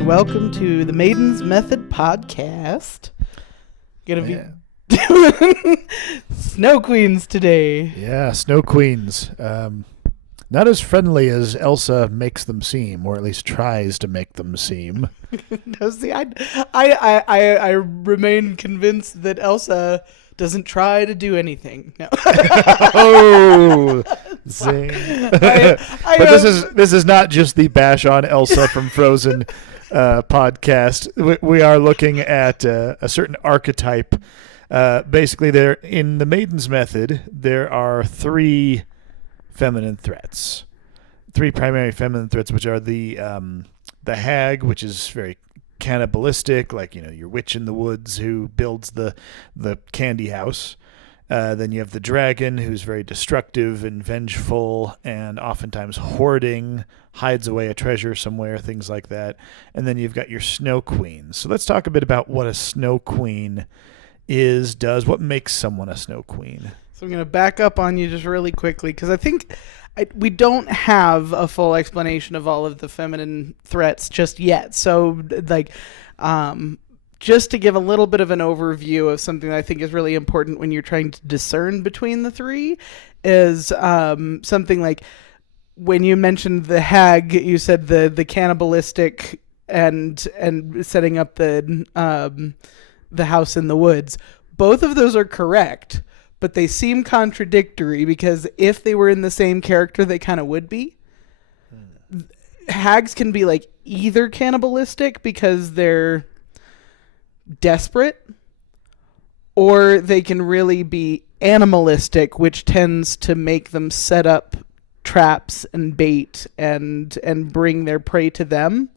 and welcome to the Maiden's Method podcast. Gonna be doing Snow Queens today. Yeah, Snow Queens. Not as friendly as Elsa makes them seem, or at least tries to make them seem. No, see, I remain convinced that Elsa doesn't try to do anything. No. Oh, zing! But this is not just the bash on Elsa from Frozen podcast. We are looking at a certain archetype. Basically, there in the Maiden's Method, there are three feminine threats, three primary feminine threats, which are the hag, which is very cannibalistic, like, you know, your witch in the woods who builds the candy house. Then you have the dragon, who's very destructive and vengeful and oftentimes hoarding, hides away a treasure somewhere, things like that. And then you've got your snow queens. So let's talk a bit about what a snow queen does, what makes someone a snow queen. So I'm going to back up on you just really quickly because I think we don't have a full explanation of all of the feminine threats just yet. So, just to give a little bit of an overview of something that I think is really important when you're trying to discern between the three is something like when you mentioned the hag, you said the cannibalistic and setting up the house in the woods. Both of those are correct, but they seem contradictory because if they were in the same character, they kind of would be. Hags can be like either cannibalistic because they're desperate, or they can really be animalistic, which tends to make them set up traps and bait and bring their prey to them.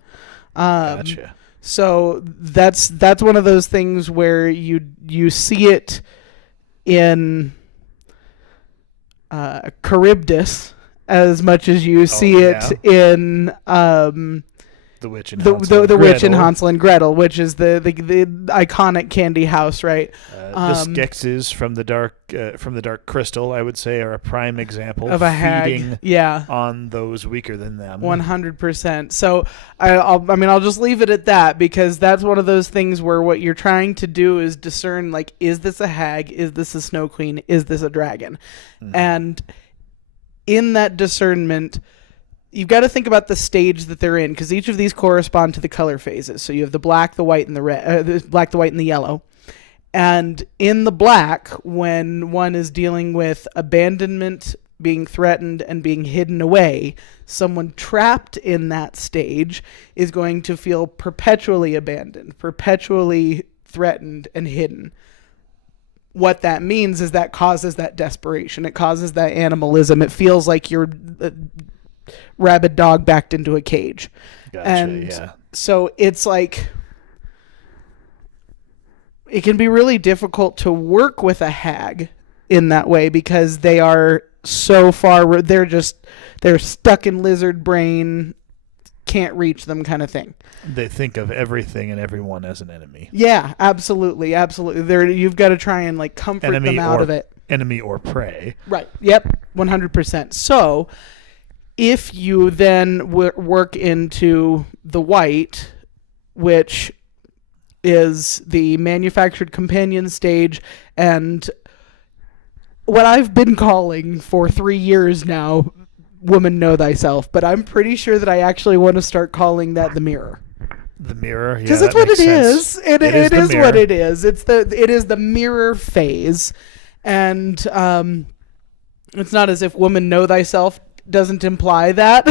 Gotcha. So that's one of those things where you see it in Charybdis as much as you see it in the witch and the witch and Hansel and Gretel, which is the iconic candy house, right? The Skeksis from the Dark Crystal, I would say, are a prime example of a hag, feeding on those weaker than them. 100%. So I'll just leave it at that because that's one of those things where what you're trying to do is discern, like, is this a hag? Is this a snow queen? Is this a dragon? Mm-hmm. And in that discernment, you've got to think about the stage that they're in because each of these correspond to the color phases. So you have the black, the white, and the red. The black, the white, and the yellow. And in the black, when one is dealing with abandonment, being threatened, and being hidden away, someone trapped in that stage is going to feel perpetually abandoned, perpetually threatened, and hidden. What that means is that causes that desperation. It causes that animalism. It feels like you're a rabid dog backed into a cage. Gotcha, and so it's like it can be really difficult to work with a hag in that way because they are so far, they're stuck in lizard brain, can't reach them kind of thing. They think of everything and everyone as an enemy. Yeah, absolutely. You've got to try and like comfort them out of it. Enemy or prey. Right. Yep. 100%. So if you then work into the white, which is the manufactured companion stage, and what I've been calling for 3 years now, woman know thyself, but I'm pretty sure that I actually want to start calling that the mirror. The mirror, because that's what it is. It is what it is. It is the mirror phase, and it's not as if woman know thyself doesn't imply that,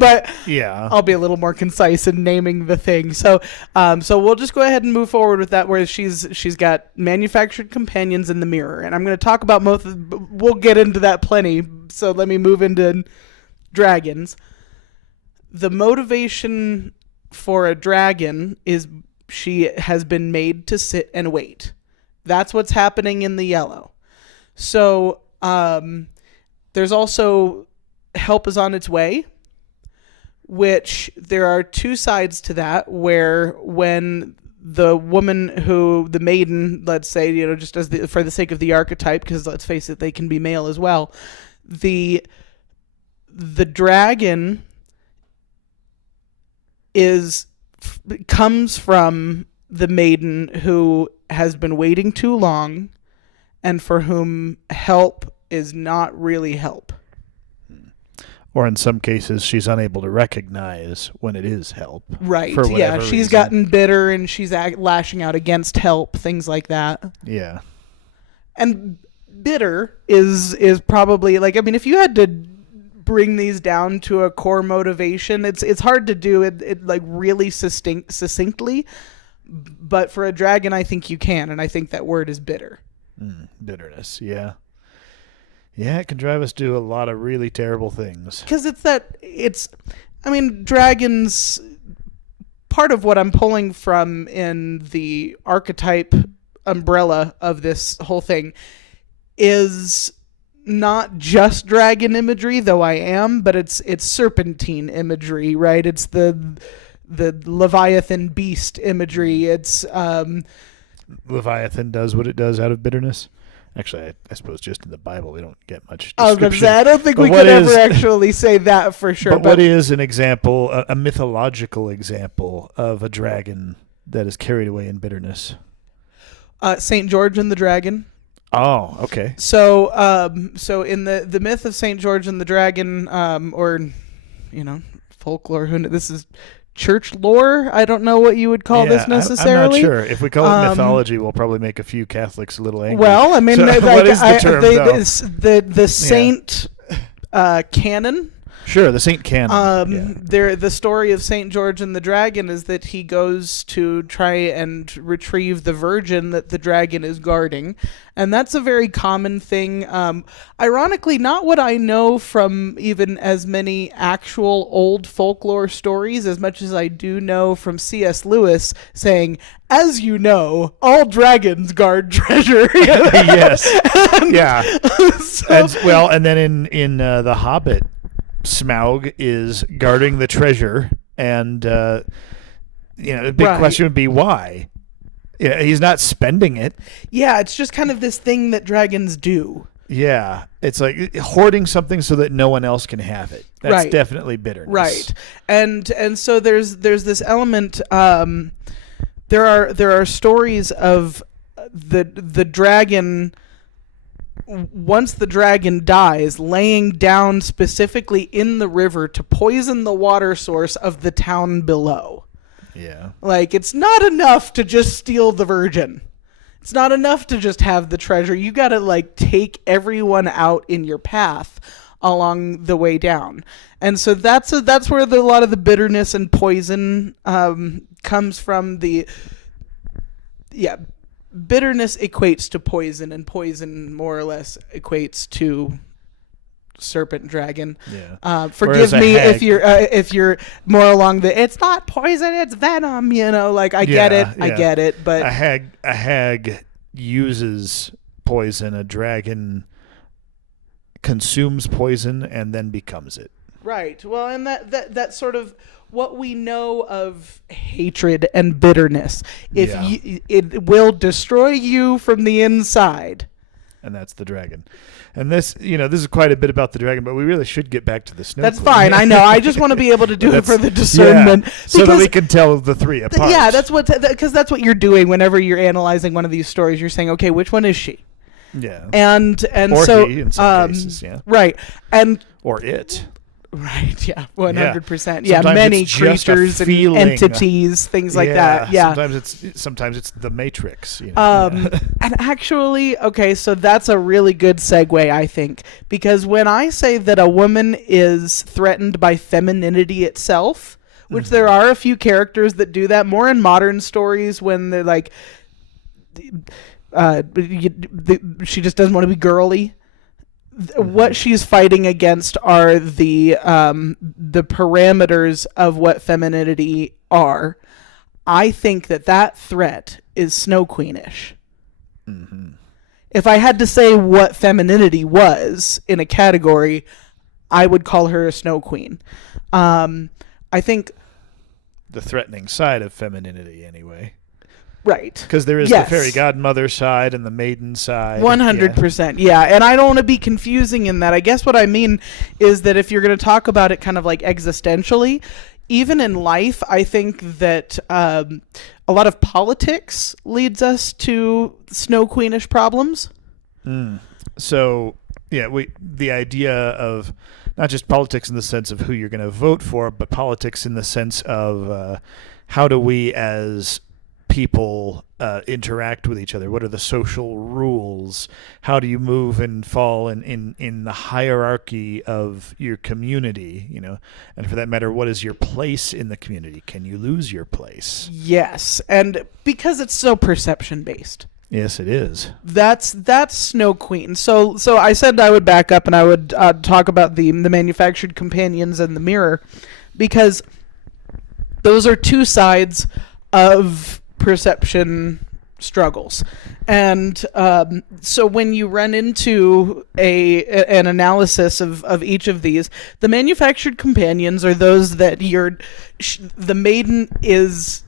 but yeah, I'll be a little more concise in naming the thing. So we'll just go ahead and move forward with that, where she's got manufactured companions in the mirror, and I'm going to talk about we'll get into that plenty. So let me move into dragons. The motivation for a dragon is she has been made to sit and wait. That's what's happening in the yellow. So there's also help is on its way, which there are two sides to that, where when the woman the maiden, let's say, just for the sake of the archetype, because let's face it, they can be male as well, the dragon is comes from the maiden who has been waiting too long and for whom help is not really help. Or in some cases, she's unable to recognize when it is help. Right. Yeah, she's reason. gotten bitter and she's lashing out against help, things like that. Yeah. And bitter is probably, like, I mean, if you had to bring these down to a core motivation, it's hard to do it like really succinctly, but for a dragon, I think you can, and I think that word is bitter. Bitterness, yeah. Yeah, it can drive us to do a lot of really terrible things. Because dragons, part of what I'm pulling from in the archetype umbrella of this whole thing is not just dragon imagery, though I am, but it's serpentine imagery, right? It's the Leviathan beast imagery. It's Leviathan does what it does out of bitterness. Actually, I suppose just in the Bible we don't get much description. I was going to say, I don't think we could ever actually say that for sure. But what is an example, a mythological example of a dragon that is carried away in bitterness? St. George and the Dragon. Oh, okay. So in the myth of St. George and the Dragon, or, folklore, this is church lore. I don't know what you would call this necessarily. I'm not sure. If we call it mythology, we'll probably make a few Catholics a little angry. Well, I mean, what is the term, the saint canon. Sure, the Saint canon. The story of St. George and the Dragon is that he goes to try and retrieve the virgin that the dragon is guarding. And that's a very common thing. Ironically, not what I know from even as many actual old folklore stories, as much as I do know from C.S. Lewis saying, as you know, all dragons guard treasure. Yes. And then in The Hobbit, Smaug is guarding the treasure, and the big question would be why. Yeah, he's not spending it. Yeah, it's just kind of this thing that dragons do. Yeah, it's like hoarding something so that no one else can have it. That's definitely bitterness. Right, and so there's this element. There are stories of the dragon. Once the dragon dies, laying down specifically in the river to poison the water source of the town below. Yeah. Like, it's not enough to just steal the virgin. It's not enough to just have the treasure. You got to, like, take everyone out in your path along the way down. And so that's where a lot of the bitterness and poison comes from. Bitterness equates to poison, and poison more or less equates to serpent dragon. Yeah. Forgive me if you're more along the it's not poison, it's venom. I get it. But a hag uses poison. A dragon consumes poison and then becomes it. Right. Well, and that's sort of what we know of hatred and bitterness. It will destroy you from the inside. And that's the dragon. And this is quite a bit about the dragon, but we really should get back to the snow. That's fine. I know. I just want to be able to do it for the discernment, so that we can tell the three apart. Yeah, because that's what you're doing whenever you're analyzing one of these stories. You're saying, okay, which one is she? Yeah. And or so he in some cases, right, or it. Right, yeah, 100%. Yeah, many creatures and entities, things like that. Yeah. Sometimes it's the Matrix. And actually, okay, so that's a really good segue, I think, because when I say that a woman is threatened by femininity itself, which there are a few characters that do that more in modern stories when they're like, she just doesn't want to be girly. What she's fighting against are the parameters of what femininity are. I think that threat is Snow Queenish. Mm-hmm. If I had to say what femininity was in a category, I would call her a Snow Queen. I think the threatening side of femininity, anyway. Right. Because there is the fairy godmother side and the maiden side. 100%. Yeah. And I don't want to be confusing in that. I guess what I mean is that if you're going to talk about it kind of like existentially, even in life, I think that a lot of politics leads us to Snow Queenish problems. So, yeah, the idea of not just politics in the sense of who you're going to vote for, but politics in the sense of how do we as people interact with each other? What are the social rules? How do you move and fall in the hierarchy of your community? And for that matter, what is your place in the community? Can you lose your place? Yes, and because it's so perception based. Yes, it is. That's Snow Queen. So I said I would back up and I would talk about the manufactured companions and the mirror, because those are two sides of perception struggles. And so when you run into an analysis of each of these, the manufactured companions are those that the maiden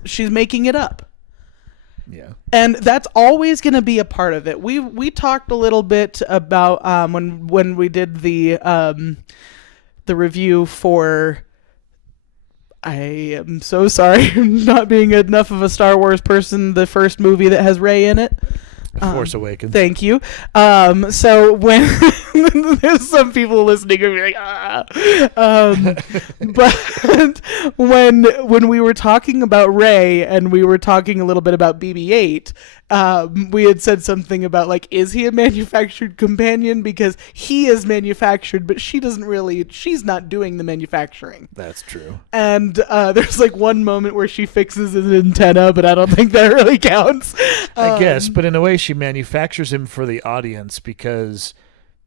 she's making it up. Yeah. And that's always going to be a part of it. We talked a little bit about when we did the review for, I am so sorry not being enough of a Star Wars person, the first movie that has Rey in it. Force Awakens. Thank you. So when there's some people listening who are like, but when we were talking about Rey and we were talking a little bit about BB-8, we had said something about like, is he a manufactured companion? Because he is manufactured, but she's not doing the manufacturing. That's true. And there's like one moment where she fixes his antenna, but I don't think that really counts. I guess, but in a way she manufactures him for the audience, because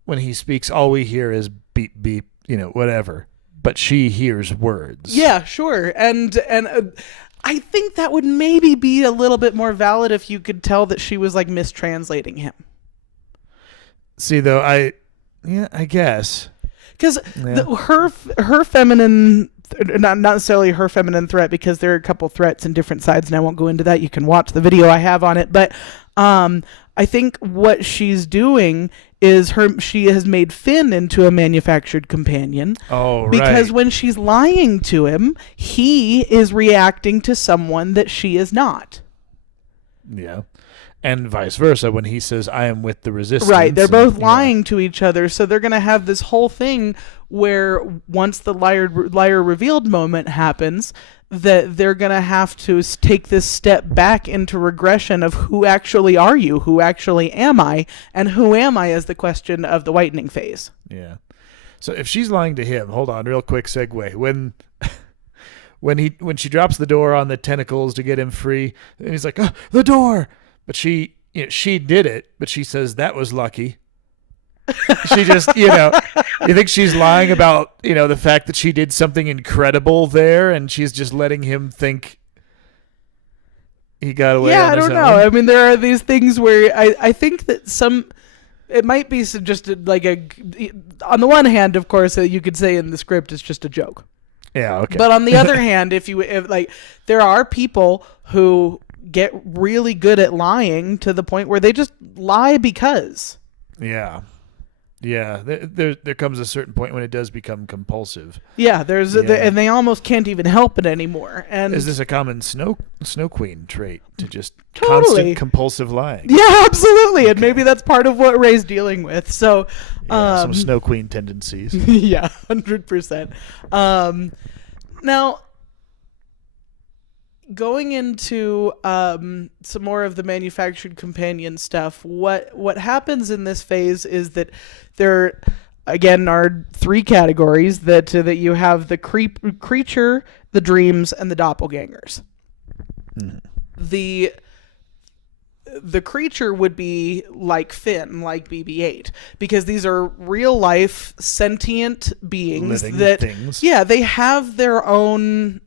when he speaks, all we hear is beep, beep, whatever. But she hears words. Yeah, sure. And I think that would maybe be a little bit more valid if you could tell that she was like mistranslating him. See, though, I guess. Because her feminine, not necessarily her feminine threat, because there are a couple threats and different sides, and I won't go into that. You can watch the video I have on it. But I think what she's doing is she has made Finn into a manufactured companion. Oh, right. Because when she's lying to him, he is reacting to someone that she is not. Yeah. And vice versa, when he says, I am with the resistance. Right, they're both lying to each other, so they're going to have this whole thing where once the liar revealed moment happens, that they're going to have to take this step back into regression of who actually are you, who actually am I, and who am I is the question of the Whitening Phase. Yeah. So if she's lying to him, hold on, real quick segue. When she drops the door on the tentacles to get him free, and he's like, oh, the door! But she did it, but she says that was lucky. She just, you think she's lying about, the fact that she did something incredible there, and she's just letting him think he got away on his own? Yeah, I don't know. I mean, there are these things where I think that it might be just like on the one hand, of course, you could say in the script it's just a joke. Yeah, okay. But on the other hand, if there are people who get really good at lying to the point where they just lie because. Yeah. Yeah, there comes a certain point when it does become compulsive. Yeah, and they almost can't even help it anymore. And is this a common Snow Queen trait, to just totally constant compulsive lying? Yeah, absolutely, and maybe that's part of what Ray's dealing with. So, some Snow Queen tendencies. Yeah, 100%. Now, going into some more of the manufactured companion stuff, what happens in this phase is that there, again, are three categories that you have: the creature, the dreams, and the doppelgangers. Mm. The creature would be like Finn, like BB-8, because these are real life sentient beings, living things. Yeah, they have their own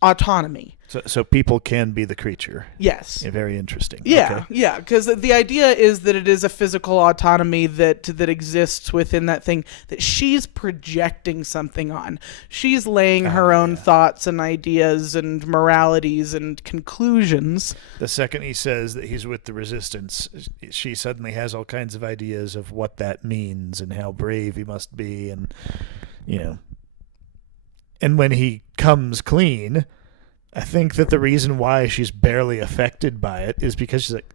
autonomy. So people can be the creature. Yes. Yeah, very interesting. Yeah, okay. yeah, because the idea is that it is a physical autonomy that exists within that thing that she's projecting something on. She's laying her own thoughts and ideas and moralities and conclusions. The second he says that he's with the resistance, she suddenly has all kinds of ideas of what that means and how brave he must be, and And when he comes clean, I think that the reason why she's barely affected by it is because she's like,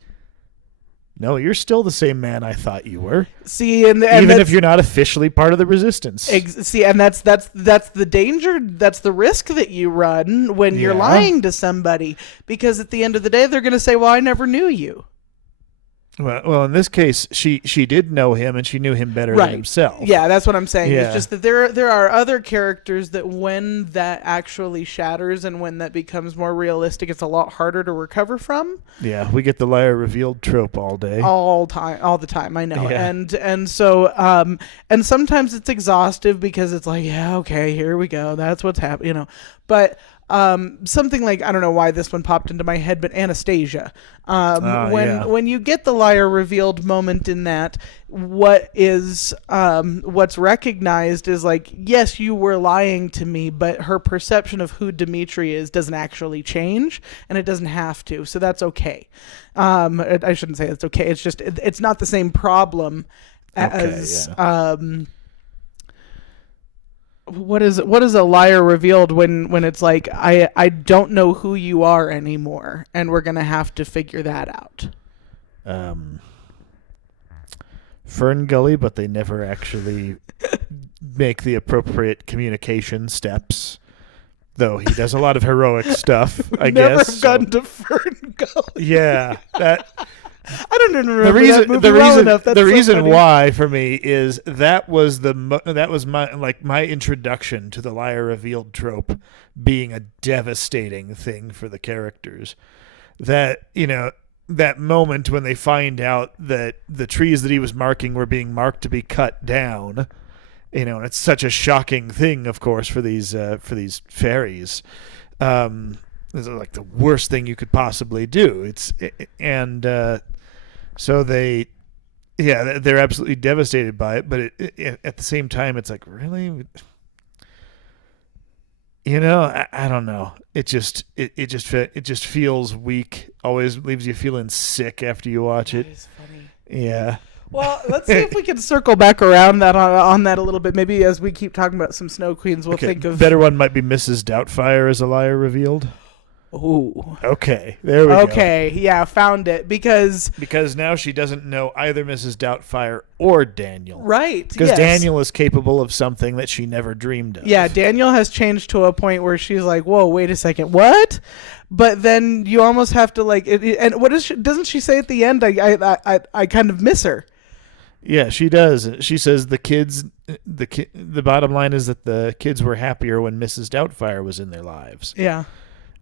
no, you're still the same man I thought you were. See, and even if you're not officially part of the resistance. See, and that's the danger, that's the risk that you run when you're lying to somebody, because at the end of the day, they're going to say, "Well, I never knew you." Well, in this case, she did know him, and she knew him better than himself. Yeah, that's what I'm saying. Yeah. It's just that there are other characters that when that actually shatters and when that becomes more realistic, it's a lot harder to recover from. Yeah, we get the liar revealed trope all day. All the time, I know. Yeah. And so and sometimes it's exhaustive because it's like, yeah, okay, here we go. That's what's happening, But something like, I don't know why this one popped into my head, but Anastasia. When you get the liar revealed moment in that, what's recognized is like, yes, you were lying to me, but her perception of who Dimitri is doesn't actually change, and it doesn't have to, so that's okay. I shouldn't say it's okay. It's just it's not the same problem as What is a liar revealed when it's like, I don't know who you are anymore, and we're gonna have to figure that out. Fern Gully, but they never actually make the appropriate communication steps. Though he does a lot of heroic stuff, I guess. Never gone to Fern Gully. Yeah, that. I don't even remember that movie well enough. That's the so reason funny. why for me is that was my introduction to the liar revealed trope being a devastating thing for the characters. That that moment when they find out that the trees that he was marking were being marked to be cut down. It's such a shocking thing, of course, for these fairies. It's like the worst thing you could possibly do. So they're absolutely devastated by it, but at the same time, it's like, really, I don't know. It just feels weak. Always leaves you feeling sick after you watch it. That is funny. Yeah. Well, let's see if we can circle back around that on that a little bit. Maybe as we keep talking about some Snow Queens, we'll think of better one might be Mrs. Doubtfire as a liar revealed. Ooh. Okay, there we go. Okay, yeah, found it because now she doesn't know either Mrs. Doubtfire or Daniel. Right. Because Daniel is capable of something that she never dreamed of. Yeah, Daniel has changed to a point where she's like, "Whoa, wait a second, what?" But then you almost have to and what doesn't she say at the end? I kind of miss her. Yeah, she does. She says the bottom line is that the kids were happier when Mrs. Doubtfire was in their lives. Yeah.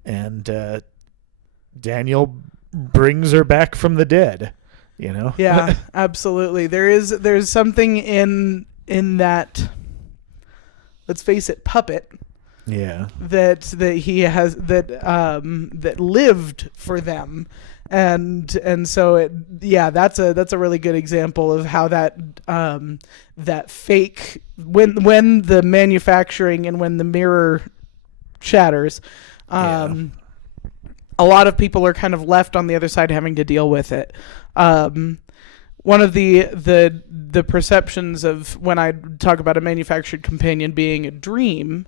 And Daniel brings her back from the dead, Yeah, absolutely. There's something in that, let's face it, puppet. Yeah. That he has that lived for them. And so that's a really good example of how that fake when the manufacturing and when the mirror shatters, a lot of people are kind of left on the other side having to deal with it. One of the perceptions of when I talk about a manufactured companion being a dream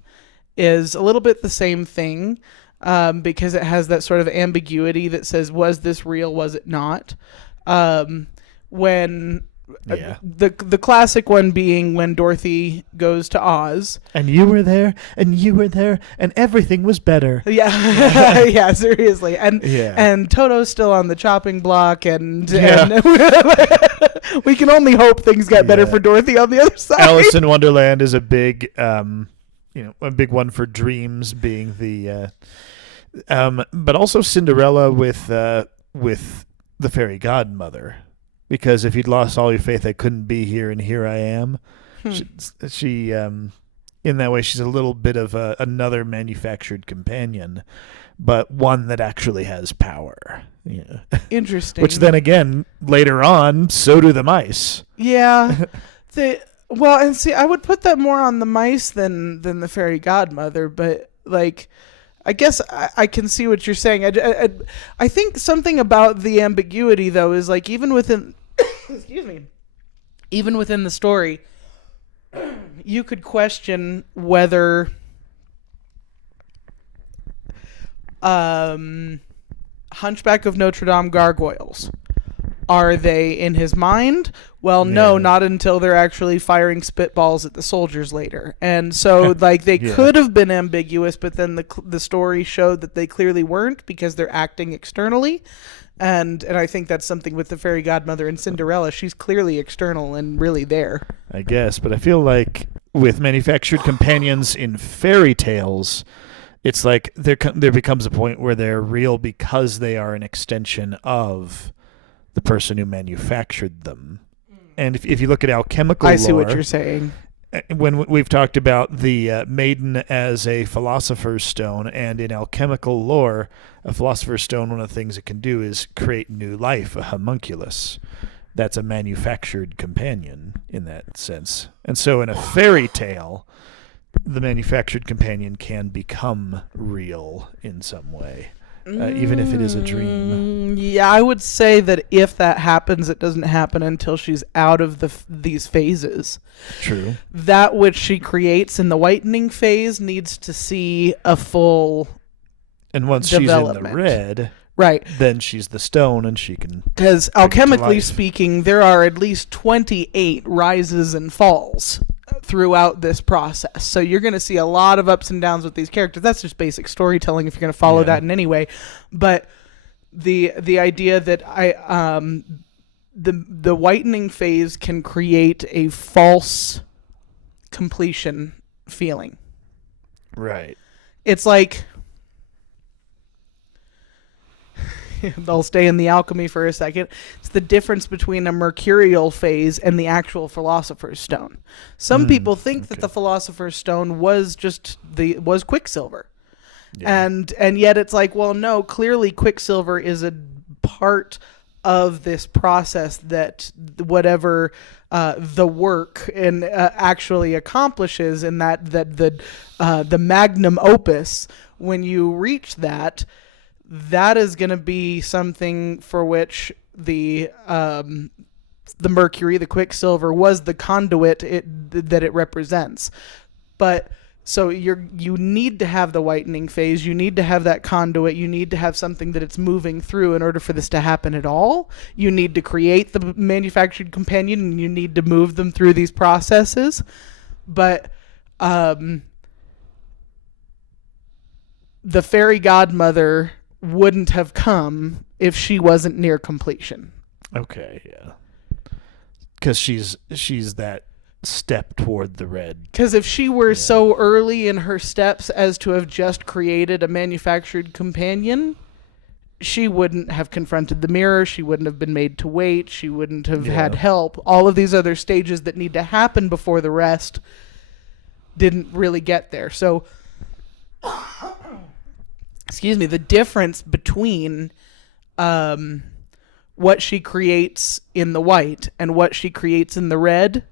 is a little bit the same thing, because it has that sort of ambiguity that says, was this real, was it not? The classic one being when Dorothy goes to Oz. And you were there, and everything was better. Yeah, yeah, seriously. And Toto's still on the chopping block, and we can only hope things get better for Dorothy on the other side. Alice in Wonderland is a big, a big one for dreams being the, but also Cinderella with the fairy godmother. Because if you'd lost all your faith, I couldn't be here, and here I am. She in that way, she's a little bit of another manufactured companion, but one that actually has power. Yeah. Interesting. Which then again, later on, so do the mice. Yeah. I would put that more on the mice than the fairy godmother, but I guess I can see what you're saying. I think something about the ambiguity, though, is even within, excuse me, even within the story, you could question whether Hunchback of Notre Dame gargoyles. Are they in his mind? Well, no, not until they're actually firing spitballs at the soldiers later. And so, like, they could have been ambiguous, but then the story showed that they clearly weren't because they're acting externally. And I think that's something with the fairy godmother and Cinderella. She's clearly external and really there. I guess, but I feel like with manufactured companions in fairy tales, it's like there becomes a point where they're real because they are an extension of the person who manufactured them. And if you look at alchemical lore... I see what you're saying. When we've talked about the Maiden as a philosopher's stone, and in alchemical lore, a philosopher's stone, one of the things it can do is create new life, a homunculus. That's a manufactured companion in that sense. And so in a fairy tale, the manufactured companion can become real in some way. Even if it is a dream. Yeah, I would say that if that happens, it doesn't happen until she's out of these phases. True. That which she creates in the whitening phase needs to see a full And once she's in the red, right, then she's the stone and she can... Because alchemically speaking, there are at least 28 rises and falls throughout this process. So you're going to see a lot of ups and downs with these characters. That's just basic storytelling if you're going to follow that in any way. But the idea that the whitening phase can create a false completion feeling. Right. It's like... I'll stay in the alchemy for a second. It's the difference between a mercurial phase and the actual philosopher's stone. Some people think that the philosopher's stone was Quicksilver. Yeah. And yet it's like, well, no, clearly Quicksilver is a part of this process that whatever the work and actually accomplishes, and that the magnum opus, when you reach that is going to be something for which the mercury, the Quicksilver, was the conduit that it represents. But so you need to have the whitening phase. You need to have that conduit. You need to have something that it's moving through in order for this to happen at all. You need to create the manufactured companion, and you need to move them through these processes. But the fairy godmother wouldn't have come if she wasn't near completion. Okay, yeah. Because she's that step toward the red. Because if she were so early in her steps as to have just created a manufactured companion, she wouldn't have confronted the mirror. She wouldn't have been made to wait. She wouldn't have had help. All of these other stages that need to happen before the rest didn't really get there. So... excuse me, the difference between what she creates in the white and what she creates in the red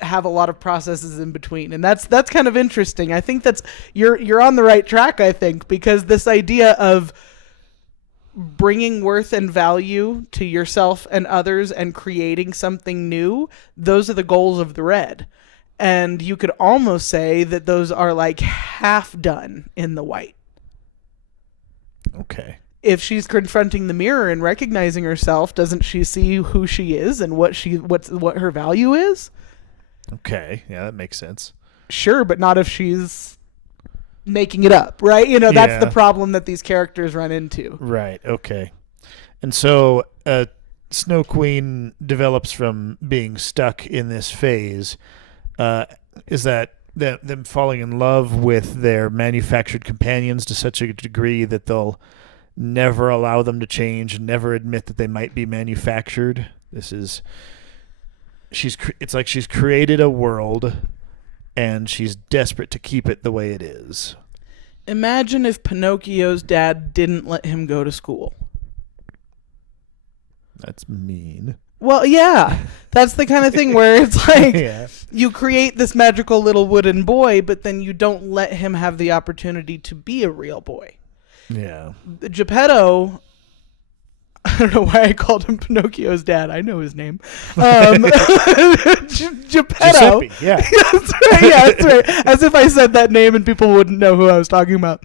have a lot of processes in between. And that's kind of interesting. I think that's you're on the right track, I think, because this idea of bringing worth and value to yourself and others and creating something new, those are the goals of the red. And you could almost say that those are like half done in the white. Okay. If she's confronting the mirror and recognizing herself, doesn't she see who she is and what her value is? Okay. Yeah, that makes sense. Sure, but not if she's making it up, right? That's the problem that these characters run into. Right. Okay. And so Snow Queen develops from being stuck in this phase. Is that them falling in love with their manufactured companions to such a degree that they'll never allow them to change and never admit that they might be manufactured? It's like she's created a world and she's desperate to keep it the way it is. Imagine if Pinocchio's dad didn't let him go to school. That's mean. Well, yeah, that's the kind of thing where it's like you create this magical little wooden boy, but then you don't let him have the opportunity to be a real boy. Yeah. Geppetto, I don't know why I called him Pinocchio's dad. I know his name. Geppetto. Giuseppe, yeah. That's right. Yeah, that's right. As if I said that name and people wouldn't know who I was talking about.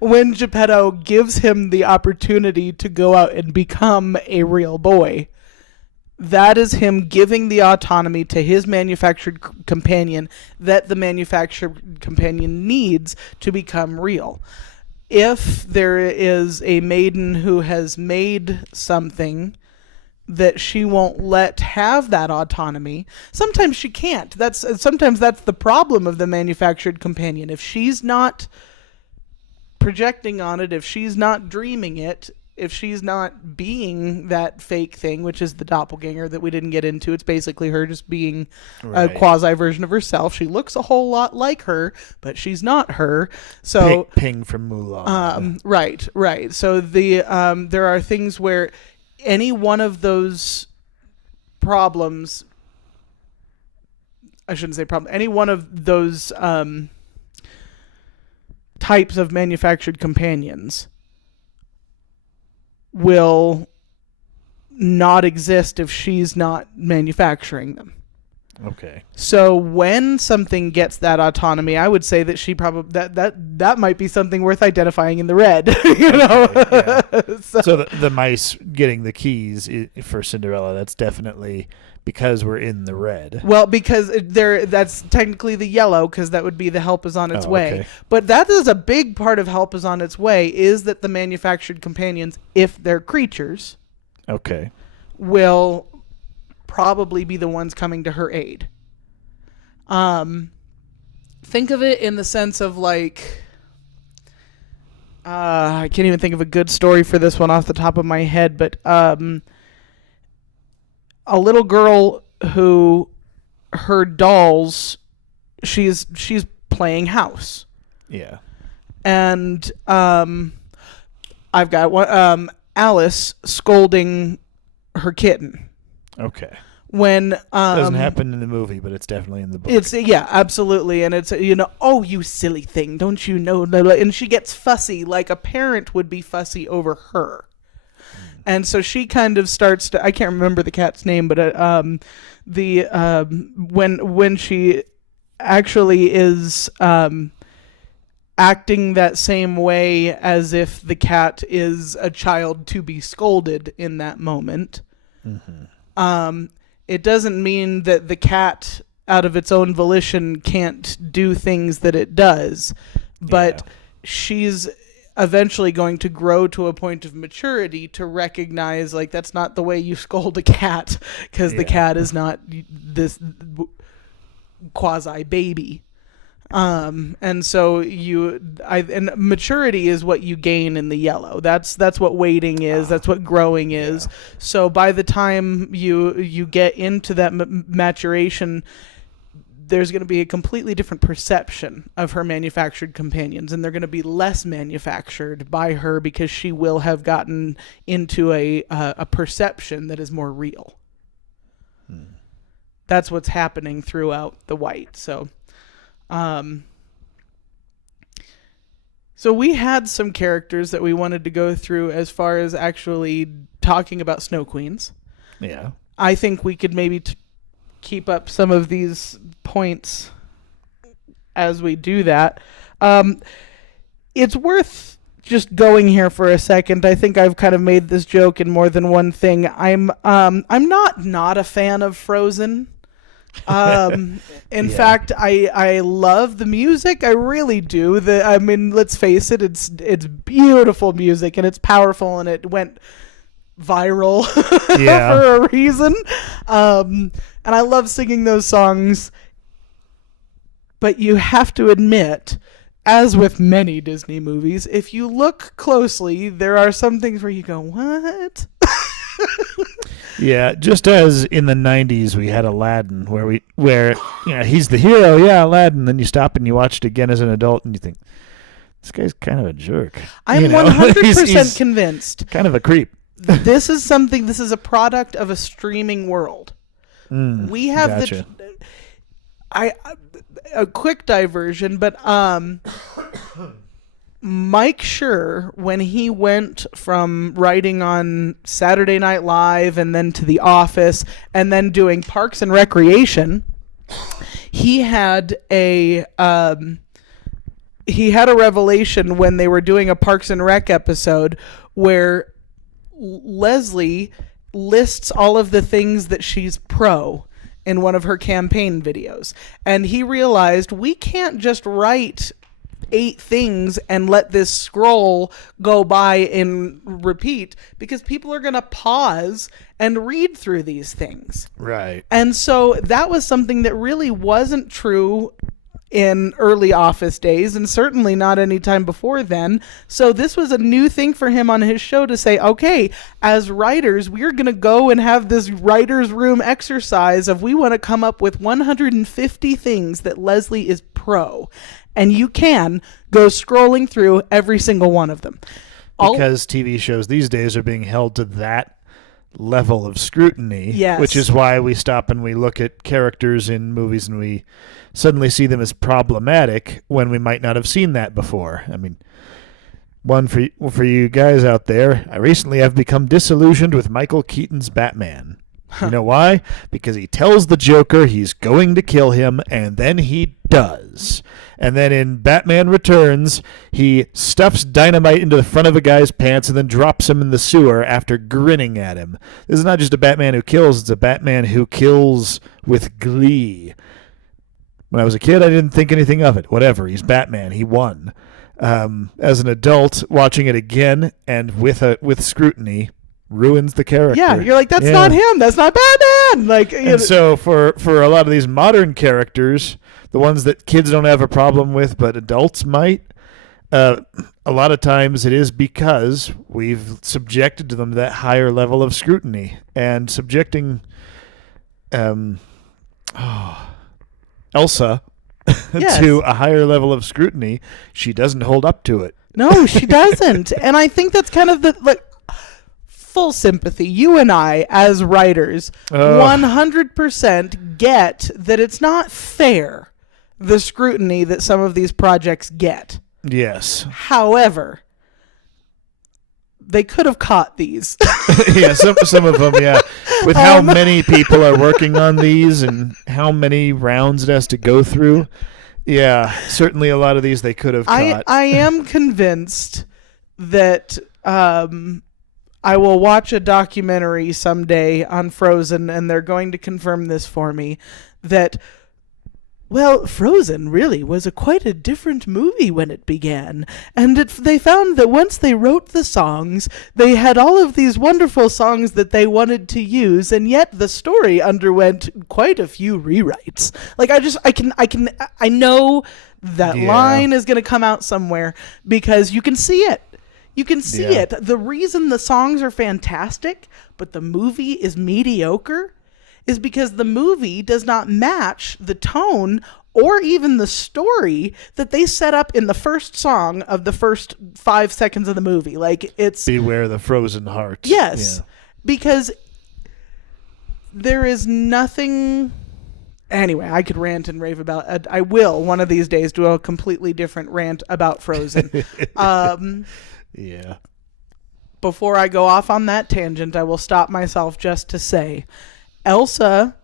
When Geppetto gives him the opportunity to go out and become a real boy, that is him giving the autonomy to his manufactured companion that the manufactured companion needs to become real. If there is a maiden who has made something that she won't let have that autonomy, sometimes she can't. Sometimes that's the problem of the manufactured companion. If she's not projecting on it, if she's not dreaming it, if she's not being that fake thing, which is the doppelganger that we didn't get into, it's basically her just being a quasi version of herself. She looks a whole lot like her, but she's not her. So Ping from Mulan. Right. So there are things where any one of those problems, I shouldn't say problem, any one of those types of manufactured companions will not exist if she's not manufacturing them. Okay. So when something gets that autonomy, I would say that she probably that might be something worth identifying in the red. Yeah. So the mice getting the keys for Cinderella, that's definitely because we're in the red. Well, because that's technically the yellow, because that would be the help is on its way. Okay. But that is a big part of help is on its way, is that the manufactured companions, if they're creatures, okay, will probably be the ones coming to her aid. Think of it in the sense of like, I can't even think of a good story for this one off the top of my head, but a little girl who her dolls, she's playing house. Yeah. And I've got one, Alice scolding her kitten. Okay. When doesn't happen in the movie, but it's definitely in the book. It's absolutely, and it's oh, you silly thing, don't you know? And she gets fussy like a parent would be fussy over her. And so she kind of starts to, I can't remember the cat's name, but when she actually is acting that same way as if the cat is a child to be scolded in that moment, it doesn't mean that the cat out of its own volition can't do things that it does, but she's eventually going to grow to a point of maturity to recognize, like, that's not the way you scold a cat, because the cat is not this quasi baby. And so and maturity is what you gain in the yellow. That's what waiting is. That's what growing is. So by the time you get into that maturation, there's going to be a completely different perception of her manufactured companions, and they're going to be less manufactured by her because she will have gotten into a perception that is more real. That's what's happening throughout the White. So we had some characters that we wanted to go through as far as actually talking about Snow Queens. Yeah. I think we could maybe keep up some of these points as we do that. It's worth just going here for a second. I think I've kind of made this joke in more than one thing. I'm not a fan of Frozen. In fact, I love the music. I really do. Let's face it, it's beautiful music and it's powerful and it went viral for a reason. And I love singing those songs. But you have to admit, as with many Disney movies, if you look closely, there are some things where you go, what? Yeah, just as in the 90s we had Aladdin where he's the hero, Aladdin, then you stop and you watch it again as an adult and you think, this guy's kind of a jerk. I'm 100% he's convinced. Kind of a creep. This is a product of a streaming world. We have gotcha. a quick diversion, but Mike Schur, when he went from writing on Saturday Night Live and then to The Office and then doing Parks and Recreation, he had a revelation when they were doing a Parks and Rec episode where Leslie lists all of the things that she's pro in one of her campaign videos. And he realized we can't just write 8 things and let this scroll go by and repeat, because people are going to pause and read through these things. Right. And so that was something that really wasn't true in early Office days, and certainly not any time before then. So this was a new thing for him on his show to say, okay, as writers, we're going to go and have this writer's room exercise of we want to come up with 150 things that Leslie is pro. And you can go scrolling through every single one of them. Because TV shows these days are being held to that level of scrutiny, yes. Which is why we stop and we look at characters in movies and we suddenly see them as problematic when we might not have seen that before. I mean, one for you guys out there, I recently have become disillusioned with Michael Keaton's Batman. You know why? Because he tells the Joker he's going to kill him, and then he does. And then in Batman Returns, he stuffs dynamite into the front of a guy's pants and then drops him in the sewer after grinning at him. This is not just a Batman who kills, it's a Batman who kills with glee. When I was a kid, I didn't think anything of it. Whatever, he's Batman, he won. As an adult, watching it again and with scrutiny, ruins the character. Yeah, you're like, that's not him. That's not Batman. Like, and so for a lot of these modern characters, the ones that kids don't have a problem with, but adults might, a lot of times it is because we've subjected them to that higher level of scrutiny. And subjecting Elsa to a higher level of scrutiny, she doesn't hold up to it. No, she doesn't. And I think that's kind of the full sympathy. You and I, as writers, 100% get that it's not fair, the scrutiny that some of these projects get. Yes. However, they could have caught these. Yeah, some of them, yeah. With how many people are working on these and how many rounds it has to go through. Yeah, certainly a lot of these they could have caught. I am convinced that I will watch a documentary someday on Frozen, and they're going to confirm this for me, that, well, Frozen really was quite a different movie when it began. And they found that once they wrote the songs, they had all of these wonderful songs that they wanted to use, and yet the story underwent quite a few rewrites. Like, I know that line is going to come out somewhere because you can see it. You can see it. The reason the songs are fantastic, but the movie is mediocre, is because the movie does not match the tone or even the story that they set up in the first song of the first 5 seconds of the movie. Like, it's Beware the Frozen Heart. Yes. Yeah. Because there is nothing. Anyway, I could rant and rave about. I will one of these days do a completely different rant about Frozen. Yeah. Before I go off on that tangent, I will stop myself just to say, Elsa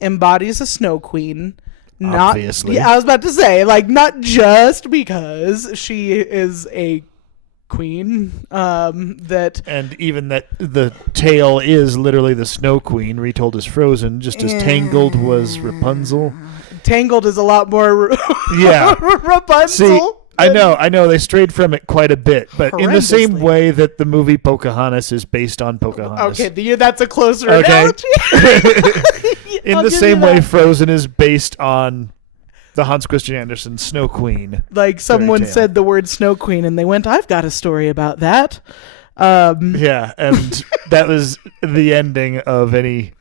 embodies a snow queen. Obviously. Yeah, I was about to say, like, not just because she is a queen. And even that the tale is literally the Snow Queen retold as Frozen, just as Tangled was Rapunzel. Tangled is a lot more Rapunzel. See, I know they strayed from it quite a bit, but in the same way that the movie Pocahontas is based on Pocahontas. Okay, that's a closer analogy. In the same way Frozen is based on the Hans Christian Andersen Snow Queen. Like, someone said the word Snow Queen and they went, I've got a story about that. Yeah, and that was the ending of any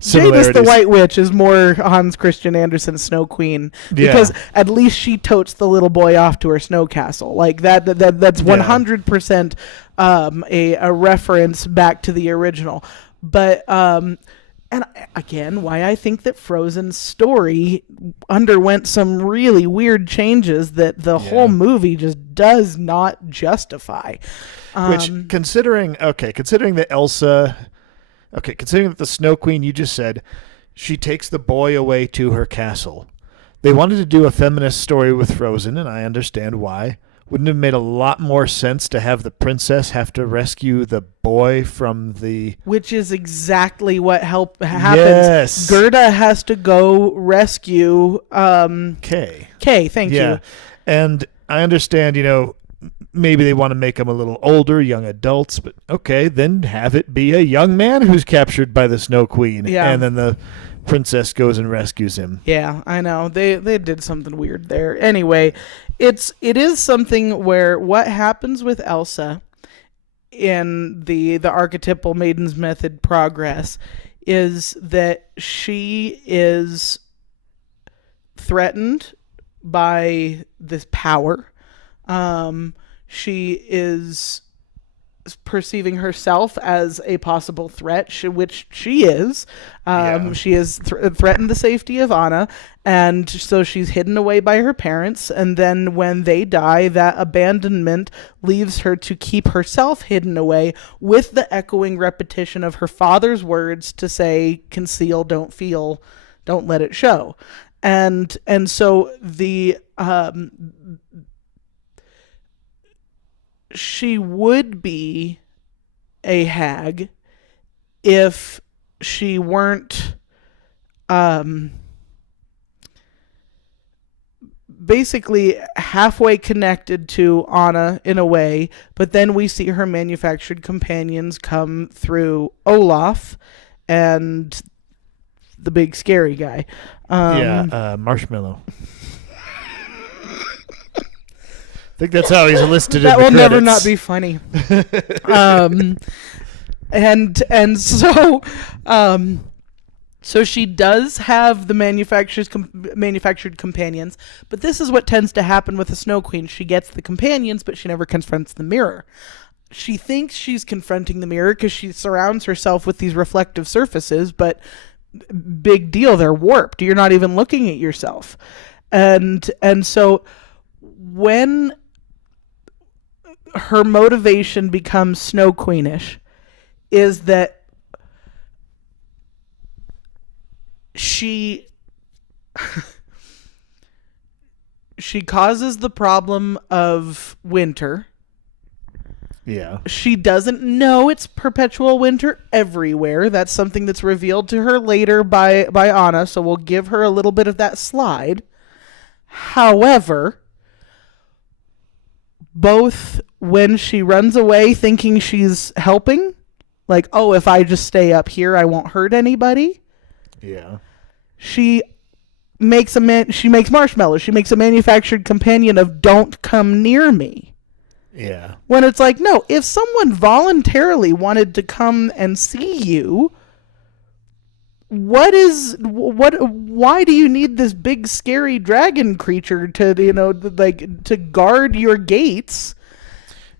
similarities. Jadis the White Witch is more Hans Christian Andersen Snow Queen, because at least she totes the little boy off to her snow castle. Like, that's 100% a reference back to the original. But And again, why I think that Frozen's story underwent some really weird changes that the whole movie just does not justify. Which, considering that Elsa, considering that the Snow Queen, you just said, she takes the boy away to her castle. They wanted to do a feminist story with Frozen, and I understand why. Wouldn't it have made a lot more sense to have the princess have to rescue the boy from the... Which is exactly what happens. Yes. Gerda has to go rescue... Kay. Kay, thank you. And I understand, maybe they want to make them a little older, young adults, but okay, then have it be a young man who's captured by the Snow Queen. Yeah. And then the princess goes and rescues him. Yeah, I know. They did something weird there. Anyway, it is something where what happens with Elsa in the archetypal Maiden's Method progress is that she is threatened by this power. She is perceiving herself as a possible threat, which she is. She has threatened the safety of Anna, and so she's hidden away by her parents, and then when they die, that abandonment leaves her to keep herself hidden away with the echoing repetition of her father's words to say, conceal, don't feel, don't let it show. And so she would be a hag if she weren't basically halfway connected to Anna in a way, but then we see her manufactured companions come through Olaf and the big scary guy. Marshmallow. I think that's how he's listed that in the will credits. never not be funny. So she does have the manufactured companions, but this is what tends to happen with the Snow Queen. She gets the companions, but she never confronts the mirror. She thinks she's confronting the mirror because she surrounds herself with these reflective surfaces, but big deal, they're warped. You're not even looking at yourself. And so when her motivation becomes Snow Queenish is that she causes the problem of winter. Yeah. She doesn't know it's perpetual winter everywhere. That's something that's revealed to her later by Anna, so we'll give her a little bit of that slide. However, both when she runs away thinking she's helping, like, oh, if I just stay up here, I won't hurt anybody. Yeah. She makes marshmallows. She makes a manufactured companion of don't come near me. Yeah. When it's like, no, if someone voluntarily wanted to come and see you, why do you need this big scary dragon creature to guard your gates?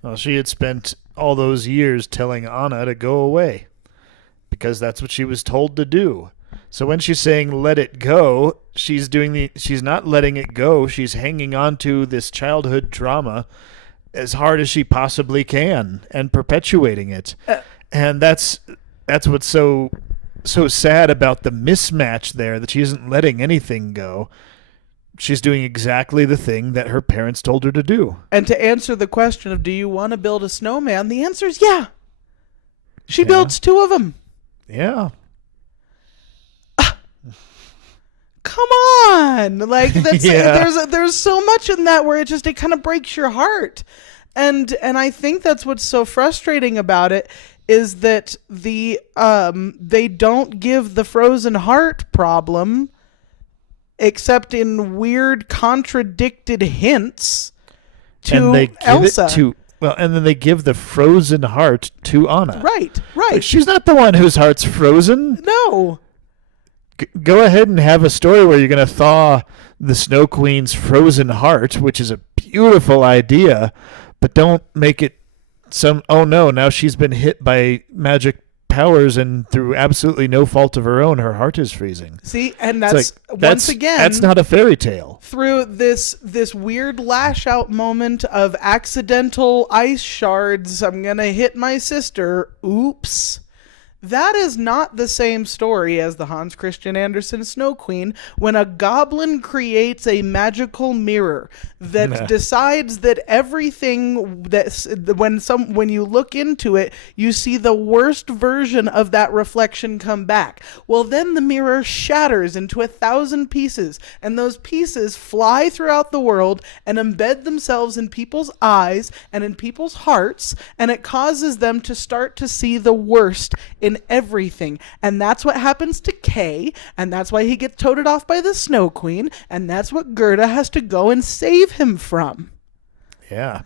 Well, she had spent all those years telling Anna to go away because that's what she was told to do. So when she's saying let it go, she's not letting it go. She's hanging on to this childhood trauma as hard as she possibly can and perpetuating it. And that's what's so sad about the mismatch there, that she isn't letting anything go. She's doing exactly the thing that her parents told her to do. And to answer the question of do you want to build a snowman, the answer is yeah. She builds 2 of them. Yeah. Come on. Like that's there's so much in that where it kind of breaks your heart. And I think that's what's so frustrating about it is that they don't give the frozen heart problem except in weird contradicted hints to and they give Elsa. And then they give the frozen heart to Anna. Right. But she's not the one whose heart's frozen. No. Go ahead and have a story where you're going to thaw the Snow Queen's frozen heart, which is a beautiful idea, but don't make it now she's been hit by magic powers, and through absolutely no fault of her own, her heart is freezing. See, and that's once again, that's not a fairy tale. Through this weird lash out moment of accidental ice shards, I'm gonna hit my sister. Oops. That is not the same story as the Hans Christian Andersen Snow Queen, when a goblin creates a magical mirror that decides that everything when you look into it, you see the worst version of that reflection come back. Well, then the mirror shatters into 1,000 pieces, and those pieces fly throughout the world and embed themselves in people's eyes and in people's hearts, and it causes them to start to see the worst in everything. And that's what happens to Kay, and that's why he gets toted off by the Snow Queen, and that's what Gerda has to go and save him from. Yeah.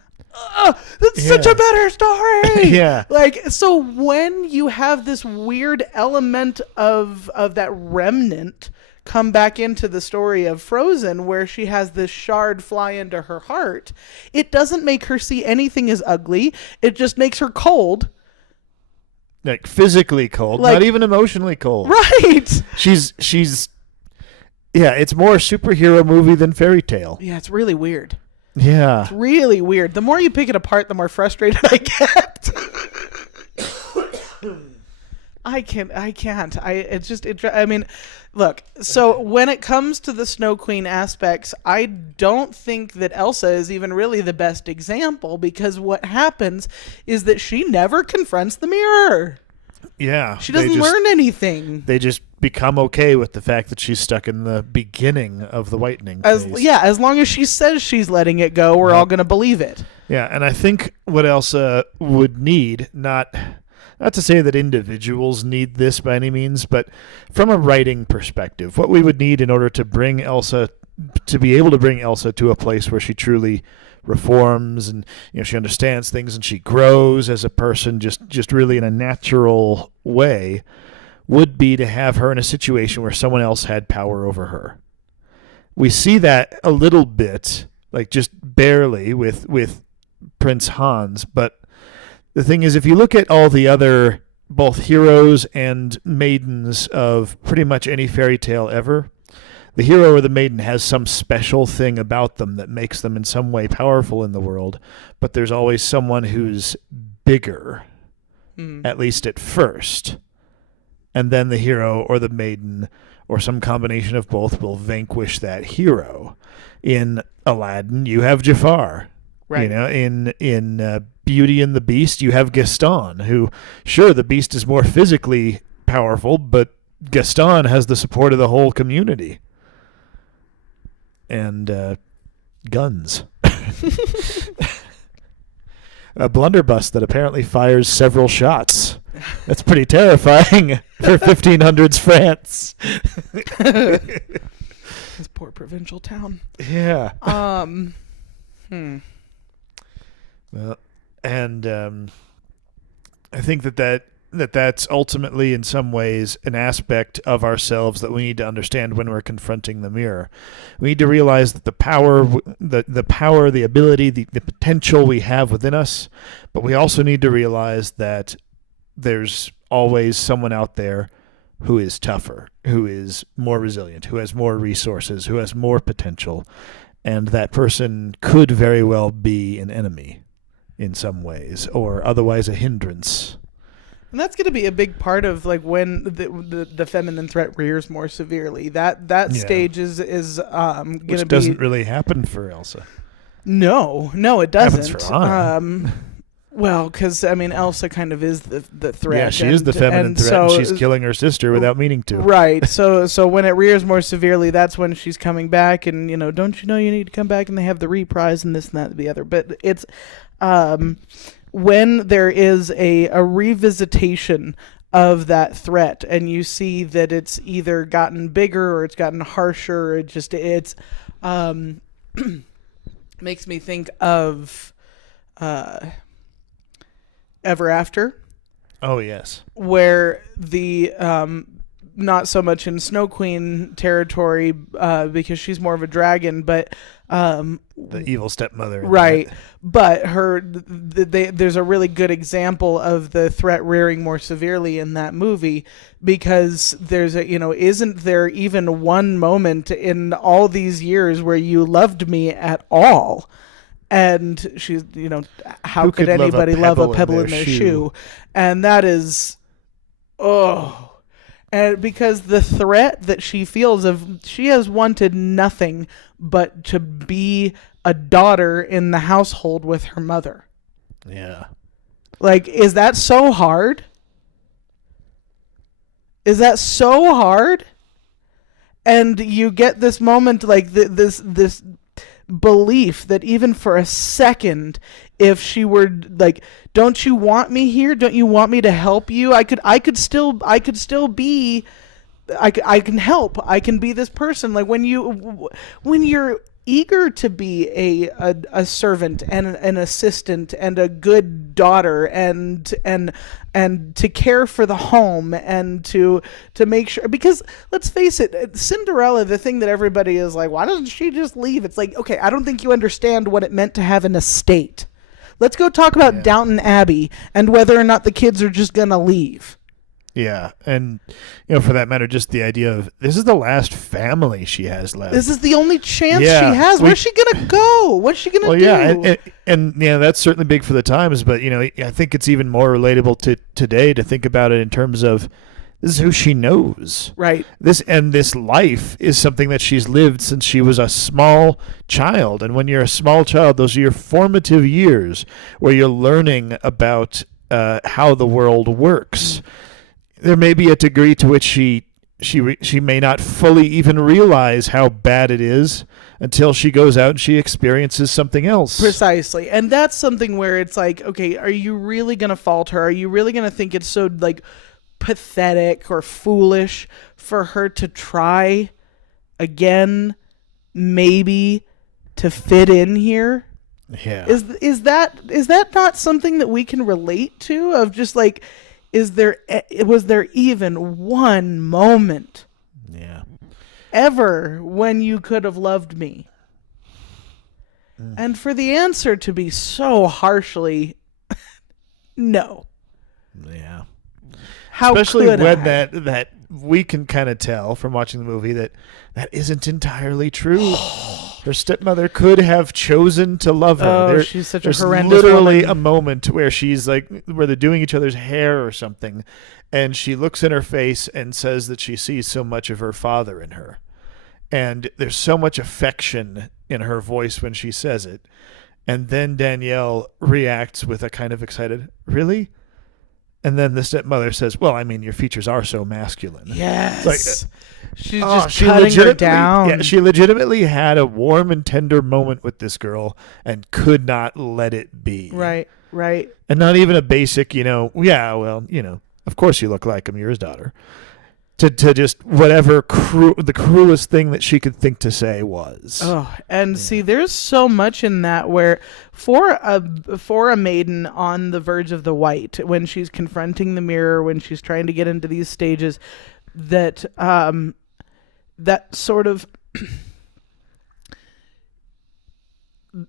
That's such a better story. Yeah. Like, so when you have this weird element of that remnant come back into the story of Frozen, where she has this shard fly into her heart, it doesn't make her see anything as ugly. It just makes her cold. Like physically cold, not even emotionally cold. Right. She's it's more superhero movie than fairy tale. Yeah, it's really weird. Yeah. It's really weird. The more you pick it apart, the more frustrated I get. I can't. I mean, look, so when it comes to the Snow Queen aspects, I don't think that Elsa is even really the best example, because what happens is that she never confronts the mirror. Yeah. She doesn't learn anything. They just become okay with the fact that she's stuck in the beginning of the Whitening Phase. As long as she says she's letting it go, we're all going to believe it. Yeah, and I think what Elsa would need, not to say that individuals need this by any means, but from a writing perspective, what we would need in order to bring Elsa, to be able to bring Elsa to a place where she truly reforms and she understands things and she grows as a person just really in a natural way, would be to have her in a situation where someone else had power over her. We see that a little bit, like just barely with Prince Hans, but the thing is, if you look at all the other both heroes and maidens of pretty much any fairy tale ever, the hero or the maiden has some special thing about them that makes them in some way powerful in the world, but there's always someone who's bigger, at least at first. And then the hero or the maiden or some combination of both will vanquish that hero. In Aladdin, you have Jafar. Right. In Beauty and the Beast, you have Gaston, who, sure, the Beast is more physically powerful, but Gaston has the support of the whole community. And guns. A blunderbuss that apparently fires several shots. That's pretty terrifying for 1500s France. This poor provincial town. Yeah. Well, and I think that's ultimately in some ways an aspect of ourselves that we need to understand when we're confronting the mirror. We need to realize that the power, the ability, the potential we have within us, but we also need to realize that there's always someone out there who is tougher, who is more resilient, who has more resources, who has more potential, and that person could very well be an enemy in some ways, or otherwise a hindrance. And that's going to be a big part of like when the feminine threat rears more severely. That stage is going to be. Which doesn't really happen for Elsa. No, it doesn't. Happens for Anna. Well, because Elsa kind of is the threat. Yeah, she is the feminine threat, and she's killing her sister without meaning to. Right. So when it rears more severely, that's when she's coming back, and don't you know you need to come back, and they have the reprise and this and that and the other. But it's when there is a revisitation of that threat, and you see that it's either gotten bigger or it's gotten harsher. It's makes me think of Ever After. Oh yes. Where the not so much in Snow Queen territory because she's more of a dragon, but the evil stepmother, right? But there's a really good example of the threat rearing more severely in that movie, because there's isn't there even one moment in all these years where you loved me at all? And she's, how could anybody love a pebble in their shoe? And that is, and because the threat that she feels she has wanted nothing but to be a daughter in the household with her mother. Yeah. Like, is that so hard? Is that so hard? And you get this moment, like this belief that even for a second, if she were like, don't you want me here? Don't you want me to help you? I could still be, I can help. I can be this person. Like when you're eager to be a servant and an assistant and a good daughter and to care for the home and to make sure, because let's face it, Cinderella, the thing that everybody is like, why doesn't she just leave? It's like, okay, I don't think you understand what it meant to have an estate. Let's go talk about Downton Abbey and whether or not the kids are just gonna leave. Yeah, and for that matter, just the idea of this is the last family she has left. This is the only chance she has. Where's she gonna go? What's she gonna do? Yeah, and that's certainly big for the times. But I think it's even more relatable to today to think about it in terms of this is who she knows. Right. This life is something that she's lived since she was a small child. And when you're a small child, those are your formative years where you're learning about how the world works. There may be a degree to which she may not fully even realize how bad it is until she goes out and she experiences something else. Precisely. And that's something where it's like, okay, are you really going to falter? Are you really going to think it's so like pathetic or foolish for her to try again, maybe to fit in here? Yeah. Is that not something that we can relate to, of just like, was there even one moment ever when you could have loved me? And for the answer to be so harshly no. Yeah. How especially could when I? that we can kind of tell from watching the movie that isn't entirely true. Her stepmother could have chosen to love her. She's such there's a horrendous literally woman. a moment where she's like, where they're doing each other's hair or something, and she looks in her face and says that she sees so much of her father in her. And there's so much affection in her voice when she says it. And then Danielle reacts with a kind of excited, really? And then the stepmother says, well, I mean, your features are so masculine. Yes. Like, she's just cutting her down. Yeah, she legitimately had a warm and tender moment with this girl and could not let it be. Right. And not even a basic, of course you look like him, you're his daughter. To just whatever the cruelest thing that she could think to say was. Oh, and see, there's so much in that where for a maiden on the verge of the white, when she's confronting the mirror, when she's trying to get into these stages, that that sort of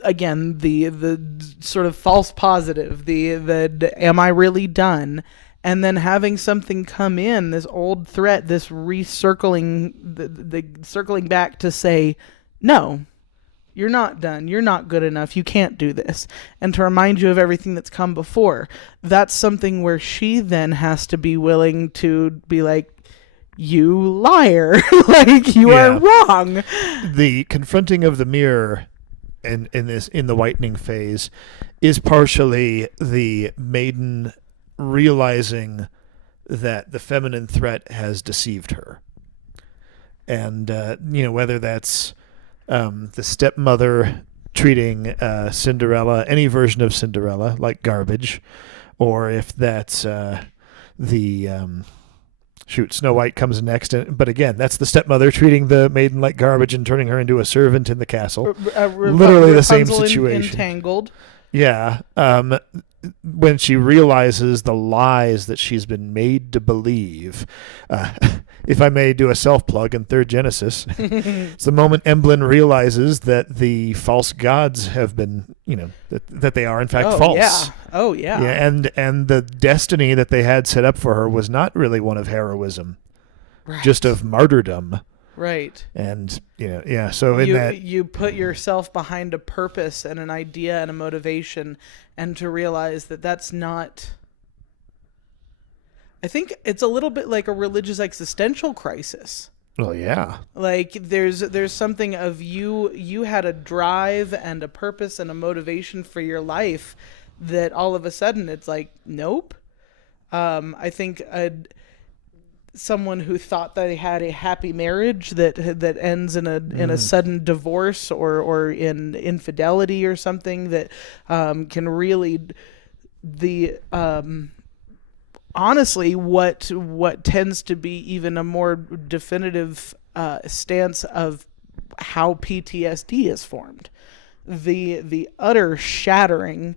again the sort of false positive, the am I really done? And then having something come in, this old threat, this recircling, the circling back to say, no, you're not done. You're not good enough. You can't do this. And to remind you of everything that's come before. That's something where she then has to be willing to be like, you liar. Like, you are wrong. The confronting of the mirror in the Whitening Phase is partially the maiden realizing that the feminine threat has deceived her. And, whether that's the stepmother treating Cinderella, any version of Cinderella, like garbage, or if that's Snow White comes next. But again, that's the stepmother treating the maiden like garbage and turning her into a servant in the castle. Literally the same situation. Entangled. Yeah. When she realizes the lies that she's been made to believe, if I may do a self-plug in Third Genesis, it's the moment Emblem realizes that the false gods have been, that they are in fact false. Yeah. Oh, yeah. Yeah, and the destiny that they had set up for her was not really one of heroism, right. just of martyrdom. Right. And, so you put yourself behind a purpose and an idea and a motivation, and to realize that that's not... I think it's a little bit like a religious existential crisis. Well, yeah. Like there's something of you had a drive and a purpose and a motivation for your life that all of a sudden it's like, nope. I think someone who thought they had a happy marriage that ends in a sudden divorce or in infidelity or something that can really honestly what tends to be even a more definitive stance of how PTSD is formed, the utter shattering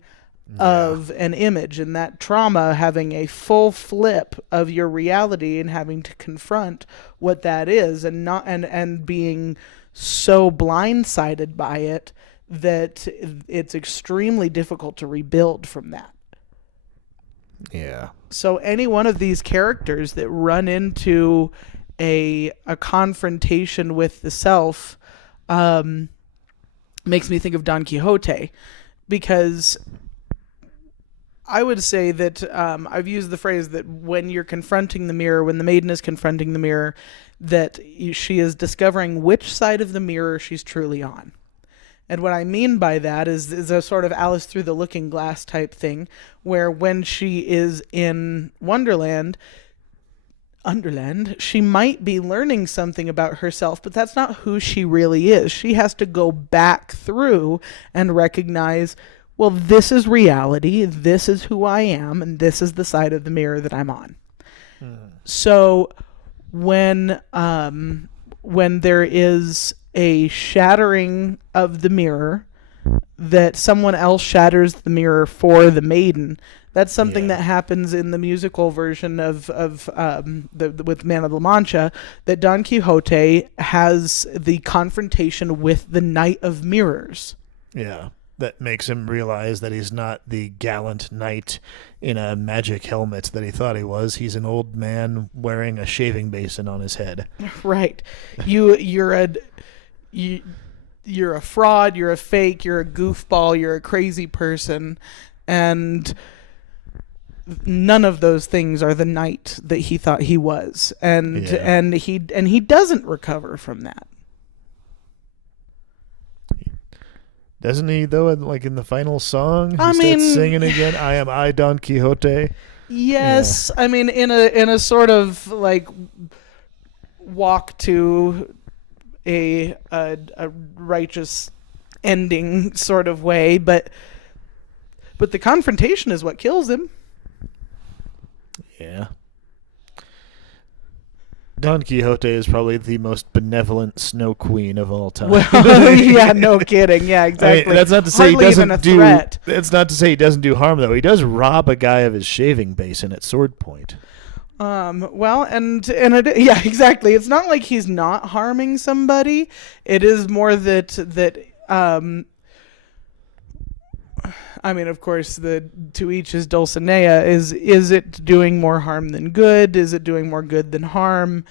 of an image, and that trauma having a full flip of your reality and having to confront what that is, and not and being so blindsided by it that it's extremely difficult to rebuild from that. Yeah. So any one of these characters that run into a confrontation with the self makes me think of Don Quixote, because I would say that I've used the phrase that when you're confronting the mirror, when the maiden is confronting the mirror, that she is discovering which side of the mirror she's truly on. And what I mean by that is a sort of Alice through the looking glass type thing, where when she is in Underland, she might be learning something about herself, but that's not who she really is. She has to go back through and recognize, well, this is reality, this is who I am, and this is the side of the mirror that I'm on. So when there is a shattering of the mirror, that someone else shatters the mirror for the maiden, that's something that happens in the musical version of with Man of La Mancha, that Don Quixote has the confrontation with the Knight of Mirrors. Yeah, that makes him realize that he's not the gallant knight in a magic helmet that he thought he was. He's an old man wearing a shaving basin on his head. Right. You're a fraud, you're a fake, you're a goofball, you're a crazy person, and none of those things are the knight that he thought he was, and he doesn't recover from that. Doesn't he though? Like in the final song, he starts singing again. I, Don Quixote. Yes, yeah. I mean in a sort of like walk to a righteous ending sort of way, but the confrontation is what kills him. Yeah. Don Quixote is probably the most benevolent snow queen of all time. Well, yeah, no kidding. Yeah, exactly. I mean, that's not to say he doesn't do. That's not to say he doesn't do harm, though. He does rob a guy of his shaving basin at sword point. Well, and yeah, exactly. It's not like he's not harming somebody. It is more that I mean, of course, to each his Dulcinea. Is it doing more harm than good? Is it doing more good than harm?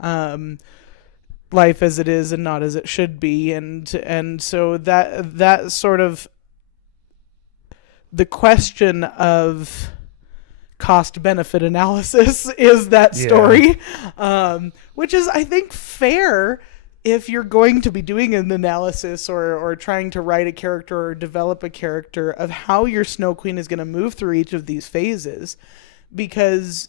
Life as it is and not as it should be, and so that sort of the question of cost-benefit analysis is that story, which is, I think, fair if you're going to be doing an analysis or trying to write a character or develop a character of how your Snow Queen is going to move through each of these phases, because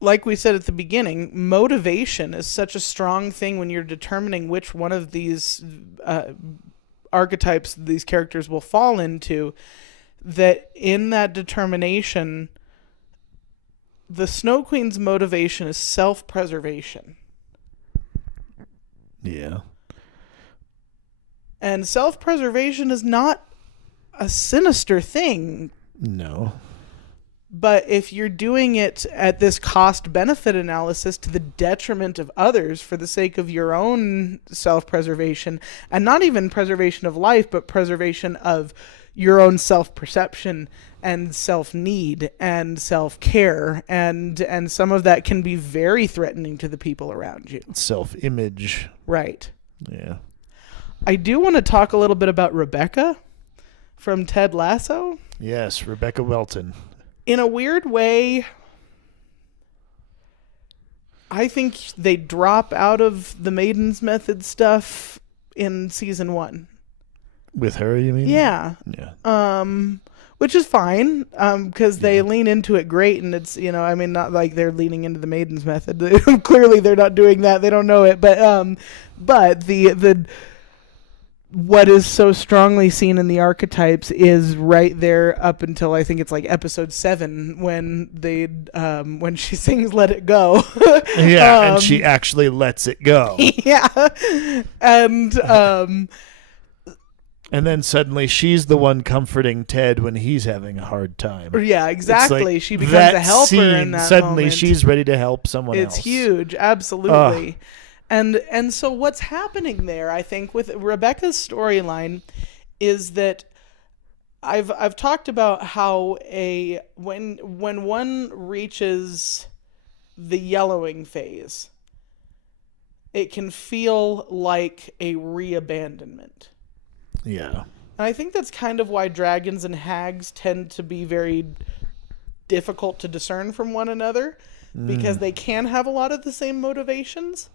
like we said at the beginning, motivation is such a strong thing when you're determining which one of these archetypes these characters will fall into, that in that determination, the Snow Queen's motivation is self-preservation. Yeah. And self-preservation is not a sinister thing No. But if you're doing it at this cost-benefit analysis to the detriment of others for the sake of your own self-preservation, and not even preservation of life, but preservation of your own self-perception and self-need and self-care, and some of that can be very threatening to the people around you. Self-image. Right. Yeah. I do want to talk a little bit about Rebecca from Ted Lasso. Yes, Rebecca Welton. In a weird way, I think they drop out of the Maiden's Method stuff in season 1. With her, you mean? Yeah. Yeah. Which is fine, because they lean into it great, and it's, I mean, not like they're leaning into the Maiden's Method. Clearly they're not doing that. They don't know it. But the what is so strongly seen in the archetypes is right there up until I think it's like episode 7 when when she sings "Let It Go." Yeah, and she actually lets it go. Yeah, and then suddenly she's the one comforting Ted when he's having a hard time. Yeah, exactly. Like she becomes a helper scene, in that suddenly moment. She's ready to help someone else. It's huge, absolutely. And so what's happening there, I think, with Rebecca's storyline is that I've talked about how when one reaches the yellowing phase, it can feel like a re-abandonment. Yeah. And I think that's kind of why dragons and hags tend to be very difficult to discern from one another, because they can have a lot of the same motivations.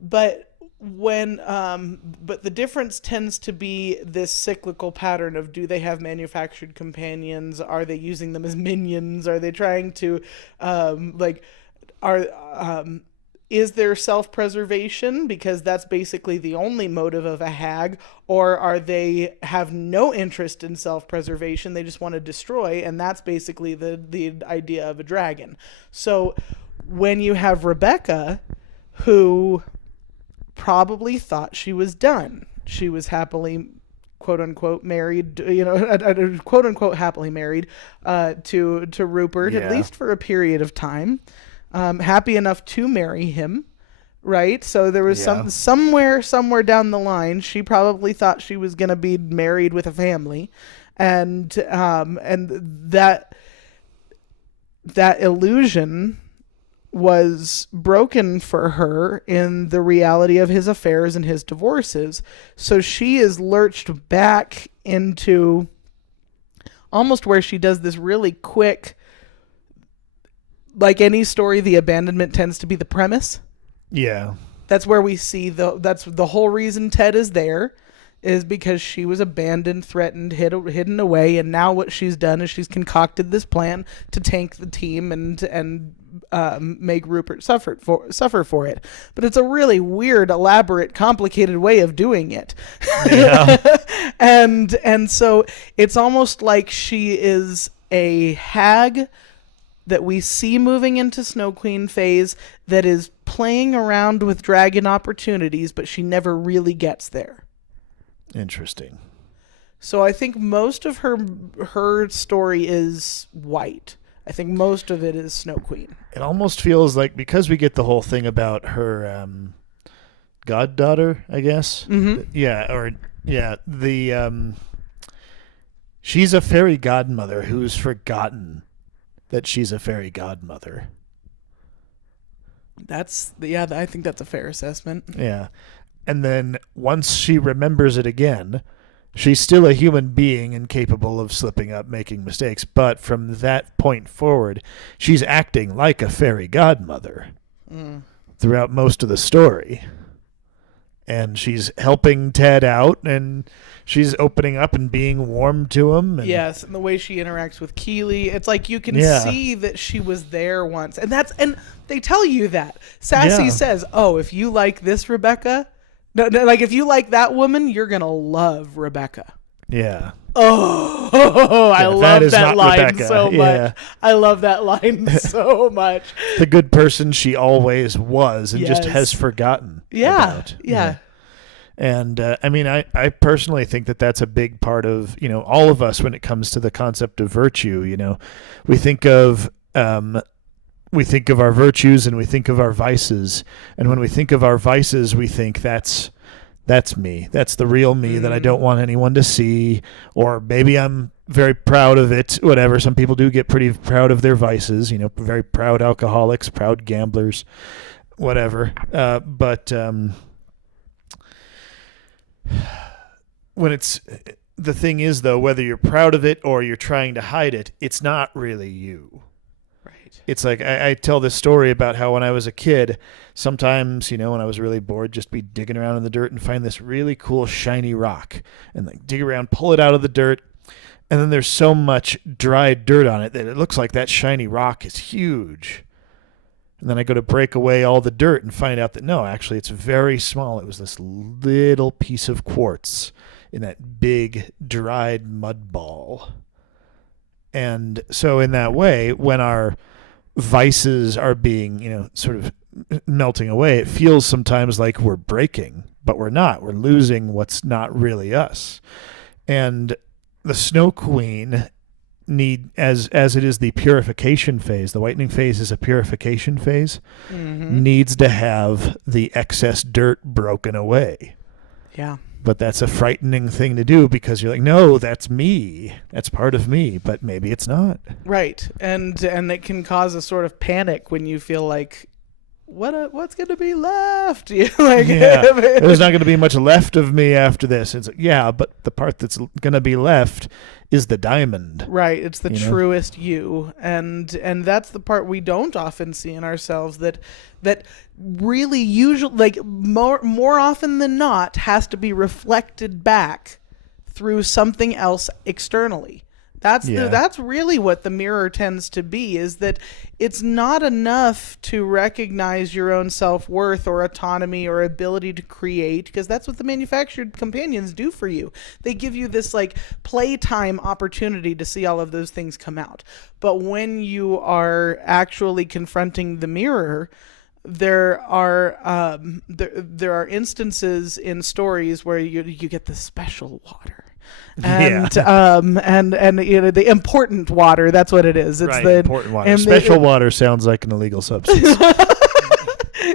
But but the difference tends to be this cyclical pattern of, do they have manufactured companions? Are they using them as minions? Are they trying to, is there self-preservation? Because that's basically the only motive of a hag. Or are they have no interest in self-preservation? They just want to destroy. And that's basically the idea of a dragon. So when you have Rebecca, who probably thought she was done. She was happily, quote unquote, married, quote unquote, happily married to Rupert, at least for a period of time. Happy enough to marry him, right? So there was somewhere down the line, she probably thought she was going to be married with a family, and that illusion was broken for her in the reality of his affairs and his divorces. So she is lurched back into almost where she does this really quick, like any story, the abandonment tends to be the premise. Yeah. That's where we see that's the whole reason Ted is there, is because she was abandoned, threatened, hidden away, and now what she's done is she's concocted this plan to tank the team and make Rupert suffer for it. But it's a really weird, elaborate, complicated way of doing it. Yeah. and so it's almost like she is a hag that we see moving into Snow Queen phase that is playing around with dragon opportunities, but she never really gets there. Interesting. So I think most of her story is white. I think most of it is Snow Queen. It almost feels like, because we get the whole thing about her goddaughter, I guess. Mm-hmm. She's a fairy godmother who's forgotten that she's a fairy godmother. I think that's a fair assessment. Yeah. And then once she remembers it again, she's still a human being and capable of slipping up, making mistakes. But from that point forward, she's acting like a fairy godmother throughout most of the story. And she's helping Ted out, and she's opening up and being warm to him. And yes, and the way she interacts with Keeley, it's like you can see that she was there once. And they tell you that. Sassy says, "Oh, if you like this Rebecca, like if you like that woman, you're going to love Rebecca." Yeah. Oh, I love that line Rebecca. so much. Yeah. I love that line so much. The good person she always was and just has forgotten. Yeah. About. Yeah. And I mean, I personally think that that's a big part of, all of us when it comes to the concept of virtue. We think of our virtues and we think of our vices. And when we think of our vices, we think that's me. That's the real me that I don't want anyone to see. Or maybe I'm very proud of it, whatever. Some people do get pretty proud of their vices, very proud alcoholics, proud gamblers, whatever. But when the thing is, though, whether you're proud of it or you're trying to hide it, it's not really you. Right. It's like I tell this story about how when I was a kid, sometimes, when I was really bored, just be digging around in the dirt and find this really cool shiny rock and like dig around, pull it out of the dirt. And then there's so much dry dirt on it that it looks like that shiny rock is huge. And then I go to break away all the dirt and find out that no, actually it's very small. It was this little piece of quartz in that big dried mud ball. And so in that way, when our vices are being, sort of melting away, it feels sometimes like we're breaking, but we're not. We're losing what's not really us. And the Snow Queen as it is the purification phase, the Whitening Phase is a purification phase, needs to have the excess dirt broken away. Yeah. But that's a frightening thing to do because you're like, no, that's me. That's part of me, but maybe it's not. Right. And it can cause a sort of panic when you feel like, what's going to be left? There's not going to be much left of me after this. It's like, yeah, but the part that's going to be left is the diamond. Right. It's the truest you. And that's the part we don't often see in ourselves that really usually, like more often than not, has to be reflected back through something else externally. That's really what the mirror tends to be, is that it's not enough to recognize your own self-worth or autonomy or ability to create, because that's what the manufactured companions do for you. They give you this like playtime opportunity to see all of those things come out. But when you are actually confronting the mirror, there are instances in stories where you get the special water. And the important water, that's what it is. It's the important water. Special water sounds like an illegal substance.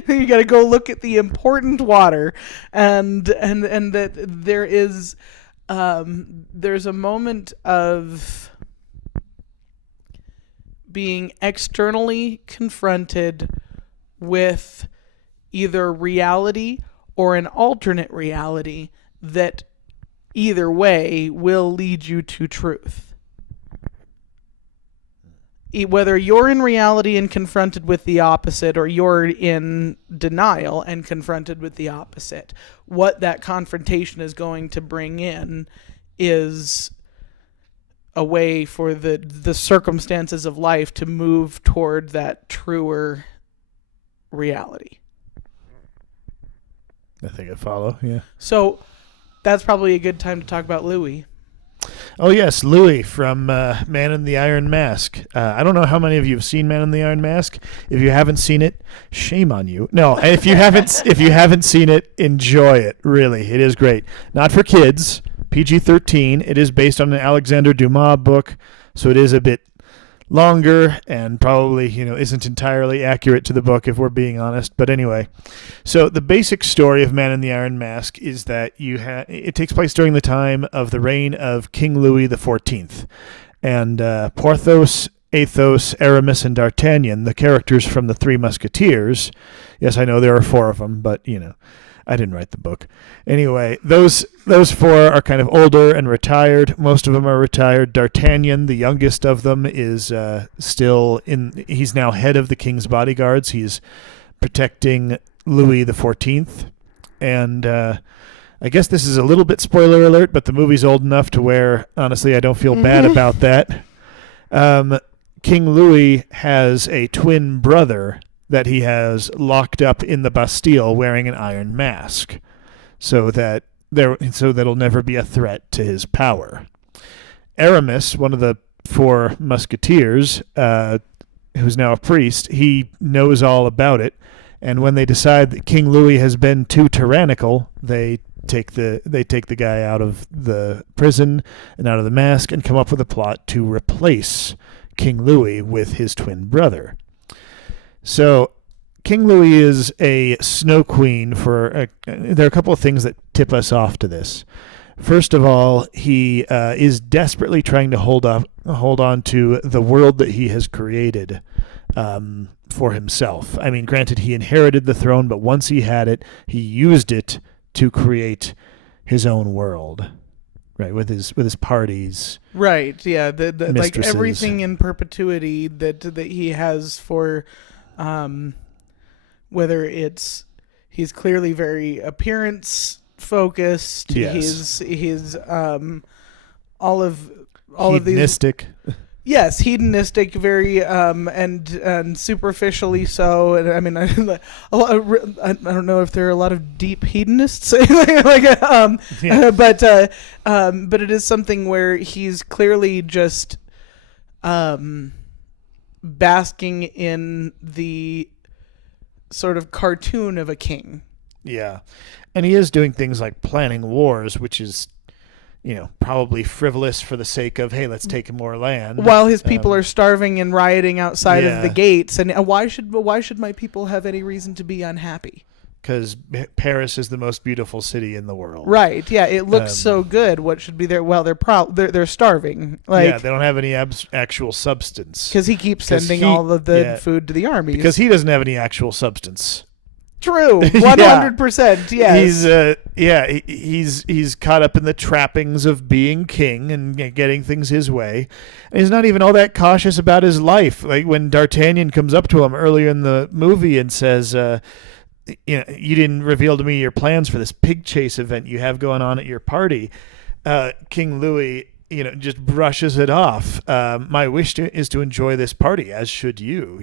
You got to go look at the important water, and that there is there's a moment of being externally confronted with either reality or an alternate reality that either way will lead you to truth. Whether you're in reality and confronted with the opposite, or you're in denial and confronted with the opposite, what that confrontation is going to bring in is a way for the circumstances of life to move toward that truer reality. I think I follow, yeah. So that's probably a good time to talk about Louis. Oh, yes, Louis from Man in the Iron Mask. I don't know how many of you have seen Man in the Iron Mask. If you haven't seen it, shame on you. No, if you haven't seen it, enjoy it, really. It is great. Not for kids, PG-13. It is based on an Alexander Dumas book, so it is a bit longer and probably, isn't entirely accurate to the book if we're being honest. But anyway, so the basic story of Man in the Iron Mask is that it takes place during the time of the reign of King Louis XIV. And Porthos, Athos, Aramis, and D'Artagnan, the characters from the Three Musketeers. Yes, I know there are four of them, but, I didn't write the book. Anyway, those four are kind of older and retired. Most of them are retired. D'Artagnan, the youngest of them, is he's now head of the king's bodyguards. He's protecting Louis XIV. And I guess this is a little bit spoiler alert, but the movie's old enough to where, honestly, I don't feel bad about that. King Louis has a twin brother that he has locked up in the Bastille wearing an iron mask, so that'll never be a threat to his power. Aramis, one of the four musketeers, who's now a priest, he knows all about it, and when they decide that King Louis has been too tyrannical, they take the guy out of the prison and out of the mask and come up with a plot to replace King Louis with his twin brother. So King Louis is a snow queen there are a couple of things that tip us off to this. First of all, he is desperately trying to hold on to the world that he has created for himself. I mean, granted, he inherited the throne, but once he had it, he used it to create his own world, right? With his parties, right? Yeah, the like everything in perpetuity that he has for, whether it's he's clearly very appearance focused. Yes. He's all of hedonistic. Yes, hedonistic, very and superficially so. And I mean, I don't know if there are a lot of deep hedonists, but it is something where he's clearly just basking in the sort of cartoon of a king. Yeah, and he is doing things like planning wars, which is, probably frivolous for the sake of, hey, let's take more land. While his people are starving and rioting outside of the gates. And why should my people have any reason to be unhappy? Because Paris is the most beautiful city in the world. Right. Yeah. It looks so good. What should be there? Well, they're starving. They don't have any actual substance. Because he keeps sending all of the food to the armies. Because he doesn't have any actual substance. True, 100%. Yes. He's caught up in the trappings of being king and getting things his way, and he's not even all that cautious about his life. Like when D'Artagnan comes up to him earlier in the movie and says, "You didn't reveal to me your plans for this pig chase event you have going on at your party." King Louis, just brushes it off. My wish is to enjoy this party, as should you.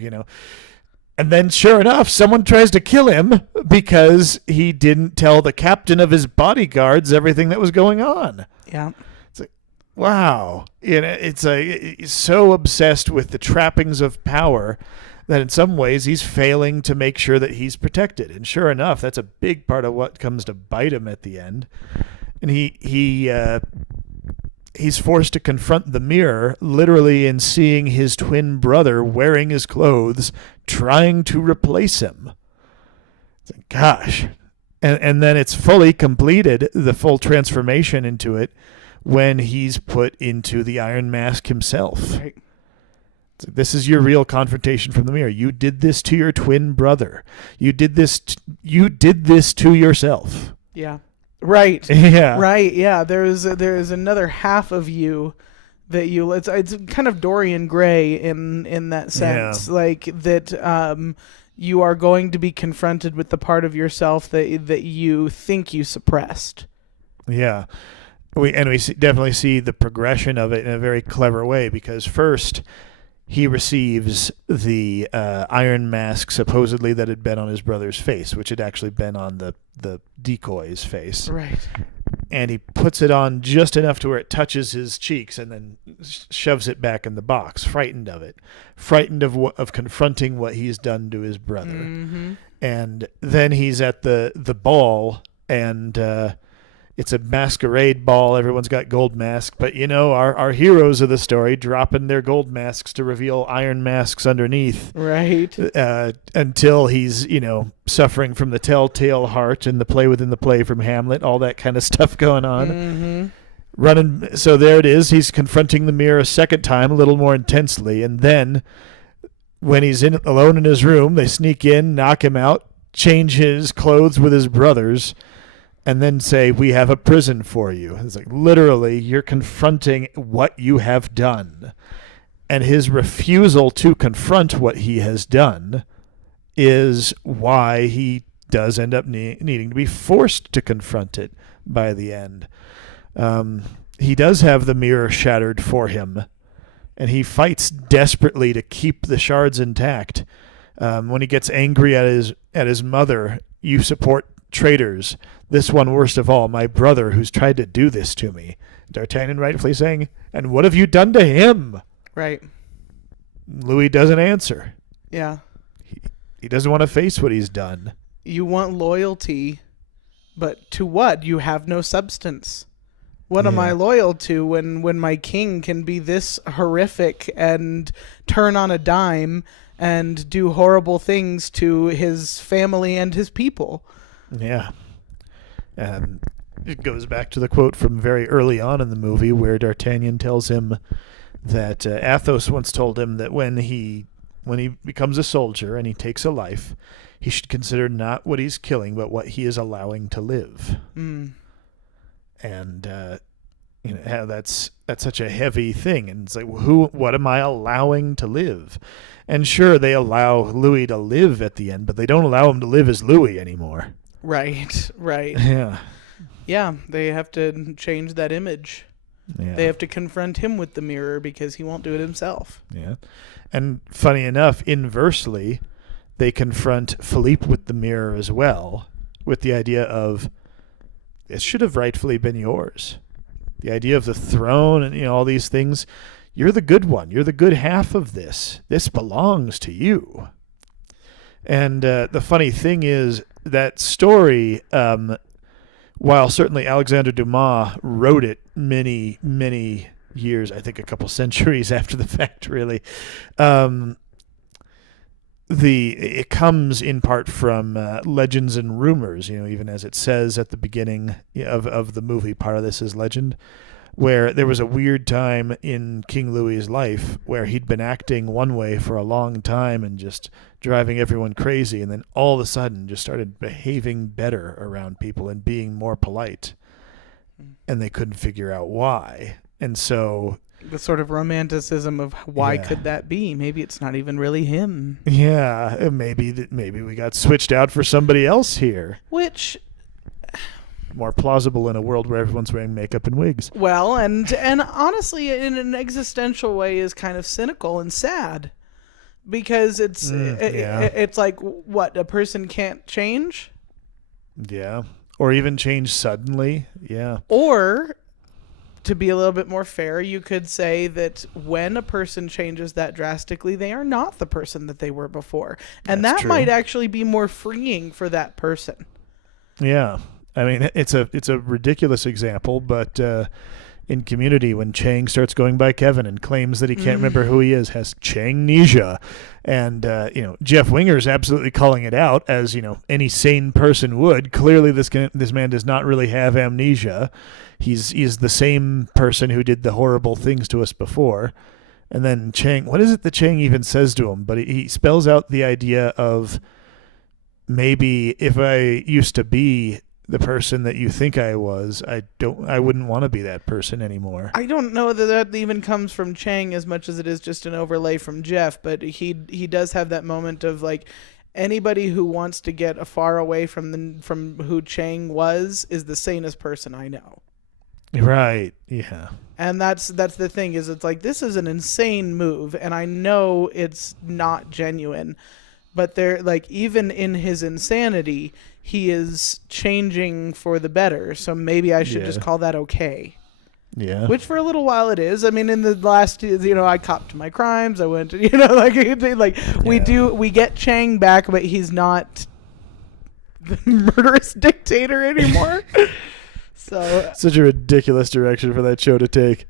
And then, sure enough, someone tries to kill him because he didn't tell the captain of his bodyguards everything that was going on. Yeah. It's like, wow. He's so obsessed with the trappings of power that in some ways he's failing to make sure that he's protected. And sure enough, that's a big part of what comes to bite him at the end. And he's forced to confront the mirror, literally in seeing his twin brother wearing his clothes, trying to replace him. It's like, gosh. And then it's fully completed, the full transformation into it, when he's put into the Iron Mask himself. Right. This is your real confrontation from the mirror. You did this to your twin brother. You did this to yourself. Yeah. Right. Yeah. Right. Yeah. There's another half of you that it's kind of Dorian Gray in that sense, like that. You are going to be confronted with the part of yourself that you think you suppressed. Yeah. We definitely see the progression of it in a very clever way, because first he receives the iron mask supposedly that had been on his brother's face, which had actually been on the decoy's face. Right. And he puts it on just enough to where it touches his cheeks and then shoves it back in the box, frightened of it, frightened of confronting what he's done to his brother. Mm-hmm. And then he's at the ball, and it's a masquerade ball. Everyone's got gold masks, but our heroes of the story dropping their gold masks to reveal iron masks underneath. Right. Until he's, suffering from the telltale heart and the play within the play from Hamlet, all that kind of stuff going on. Mm-hmm. Running. So there it is. He's confronting the mirror a second time, a little more intensely. And then when he's alone in his room, they sneak in, knock him out, change his clothes with his brothers, and then say, "We have a prison for you." It's like, literally, you're confronting what you have done. And his refusal to confront what he has done is why he does end up needing to be forced to confront it by the end. He does have the mirror shattered for him, and he fights desperately to keep the shards intact. When he gets angry at his mother, "You support traitors. This one worst of all, my brother who's tried to do this to me." D'Artagnan rightfully saying, "And what have you done to him?" Right. Louis doesn't answer. Yeah. He doesn't want to face what he's done. You want loyalty, But to what? You have no substance. What am I loyal to when my king can be this horrific and turn on a dime and do horrible things to his family and his people? Yeah. And it goes back to the quote from very early on in the movie where D'Artagnan tells him that Athos once told him that when he becomes a soldier and he takes a life, he should consider not what he's killing, but what he is allowing to live. Mm. And how that's such a heavy thing. And it's like, what am I allowing to live? And sure, they allow Louis to live at the end, but they don't allow him to live as Louis anymore. Right. Yeah. Yeah, they have to change that image. Yeah. They have to confront him with the mirror because he won't do it himself. Yeah. And funny enough, inversely, they confront Philippe with the mirror as well, with the idea of, it should have rightfully been yours. The idea of the throne and all these things. You're the good one. You're the good half of this. This belongs to you. And the funny thing is that story, while certainly Alexandre Dumas wrote it many, many years, I think a couple centuries after the fact, really, it comes in part from legends and rumors, even as it says at the beginning of the movie. Part of this is legend, where there was a weird time in King Louis's life where he'd been acting one way for a long time and just driving everyone crazy, and then all of a sudden just started behaving better around people and being more polite, and they couldn't figure out why. And so the sort of romanticism of why could that be? Maybe it's not even really him. Yeah, maybe we got switched out for somebody else here. Which, more plausible in a world where everyone's wearing makeup and wigs. Well, and honestly, in an existential way, is kind of cynical and sad, because it's like, what, a person can't change? Yeah, or even change suddenly. Yeah, or, to be a little bit more fair, you could say that when a person changes that drastically, they are not the person that they were before. And That's that true. might actually be more freeing for that person. Yeah. I mean, it's a ridiculous example, but in Community, when Chang starts going by Kevin and claims that he can't remember who he is, has Changnesia. And, Jeff Winger is absolutely calling it out, as, any sane person would. Clearly, this man does not really have amnesia. He's the same person who did the horrible things to us before. And then Chang, what is it that Chang even says to him? But he spells out the idea of, maybe if I used to be the person that you think I was, I wouldn't want to be that person anymore. I don't know that even comes from Chang as much as it is just an overlay from Jeff, but he does have that moment of, like, anybody who wants to get far away from who Chang was is the sanest person I know. Right. Yeah. And that's the thing, is it's like, this is an insane move, and I know it's not genuine, but they're like, even in his insanity, he is changing for the better. So maybe I should just call that okay. Yeah. Which for a little while it is. I mean, in the last, I copped to my crimes. I went to, we get Chang back, but he's not the murderous dictator anymore. So such a ridiculous direction for that show to take.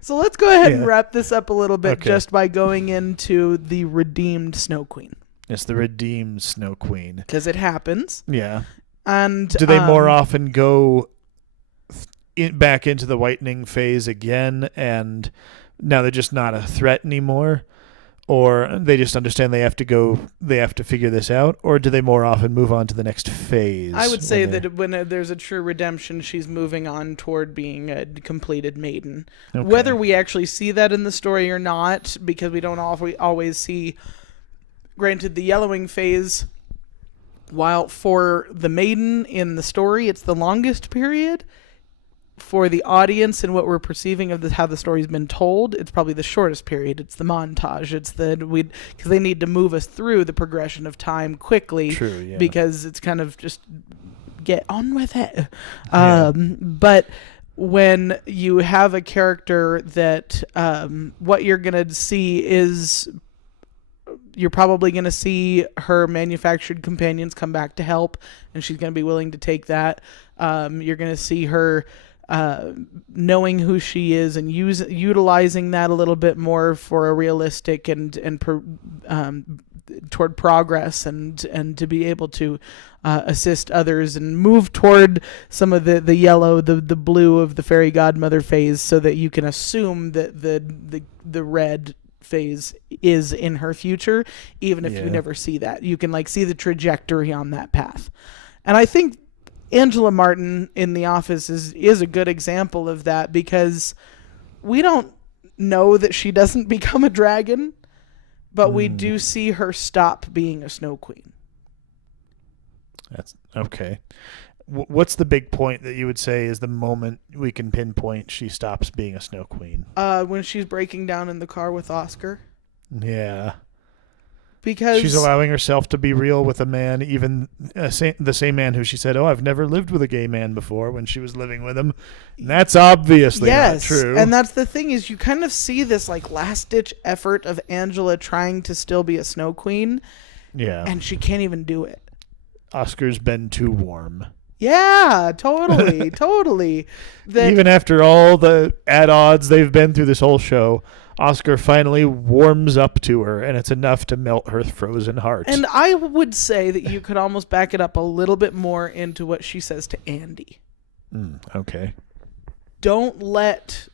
So let's go ahead and wrap this up a little bit just by going into the redeemed Snow Queen. It's the redeemed Snow Queen. Because it happens. Yeah. And do they more often go back into the Whitening Phase again, and now they're just not a threat anymore? Or they just understand they have to figure this out? Or do they more often move on to the next phase? I would say that when there's a true redemption, she's moving on toward being a completed maiden. Okay. Whether we actually see that in the story or not, because we don't always see. Granted, the Yellowing Phase, while for the maiden in the story, it's the longest period, for the audience and what we're perceiving of how the story's been told, it's probably the shortest period. It's the montage. It's because they need to move us through the progression of time quickly. True, yeah. Because it's kind of just get on with it. But when you have a character that what you're going to see is you're probably going to see her manufactured companions come back to help, and she's going to be willing to take that. You're going to see her knowing who she is and utilizing that a little bit more for a realistic and toward progress and to be able to assist others and move toward some of the yellow, the blue of the fairy godmother phase, so that you can assume that the red phase is in her future, even if you never see that. You can like see the trajectory on that path. And I think Angela Martin in The Office is a good example of that, because we don't know that she doesn't become a dragon, but we do see her stop being a Snow Queen. That's okay. What's the big point that you would say is the moment we can pinpoint she stops being a Snow Queen? When she's breaking down in the car with Oscar. Yeah. Because she's allowing herself to be real with a man, even the same man who she said, "Oh, I've never lived with a gay man before," when she was living with him. And that's obviously not true. And that's the thing, is you kind of see this like last ditch effort of Angela trying to still be a Snow Queen. Yeah. And she can't even do it. Oscar's been too warm. Yeah, totally, totally. Even after all the at odds they've been through this whole show, Oscar finally warms up to her, and it's enough to melt her frozen heart. And I would say that you could almost back it up a little bit more into what she says to Andy. Okay. Don't let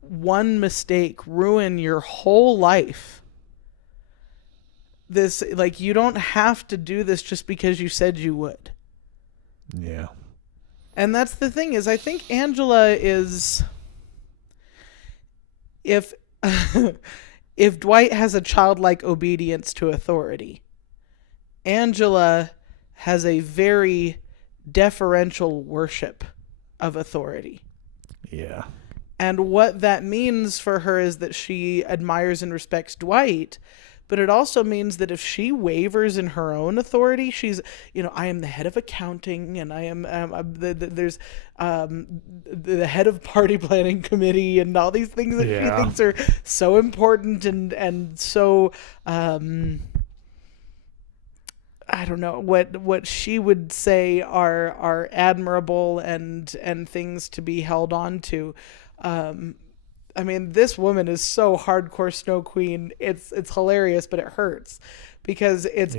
one mistake ruin your whole life. This, like, you don't have to do this just because you said you would. Yeah. And that's the thing, is I think Angela is... If Dwight has a childlike obedience to authority, Angela has a very deferential worship of authority. Yeah. And what that means for her is that she admires and respects Dwight, but it also means that if she wavers in her own authority, she's, I am the head of accounting, and I am there's the head of party planning committee, and all these things that she thinks are so important and so I don't know what she would say are admirable and things to be held on to. I mean, this woman is so hardcore Snow Queen. It's hilarious, but it hurts because it's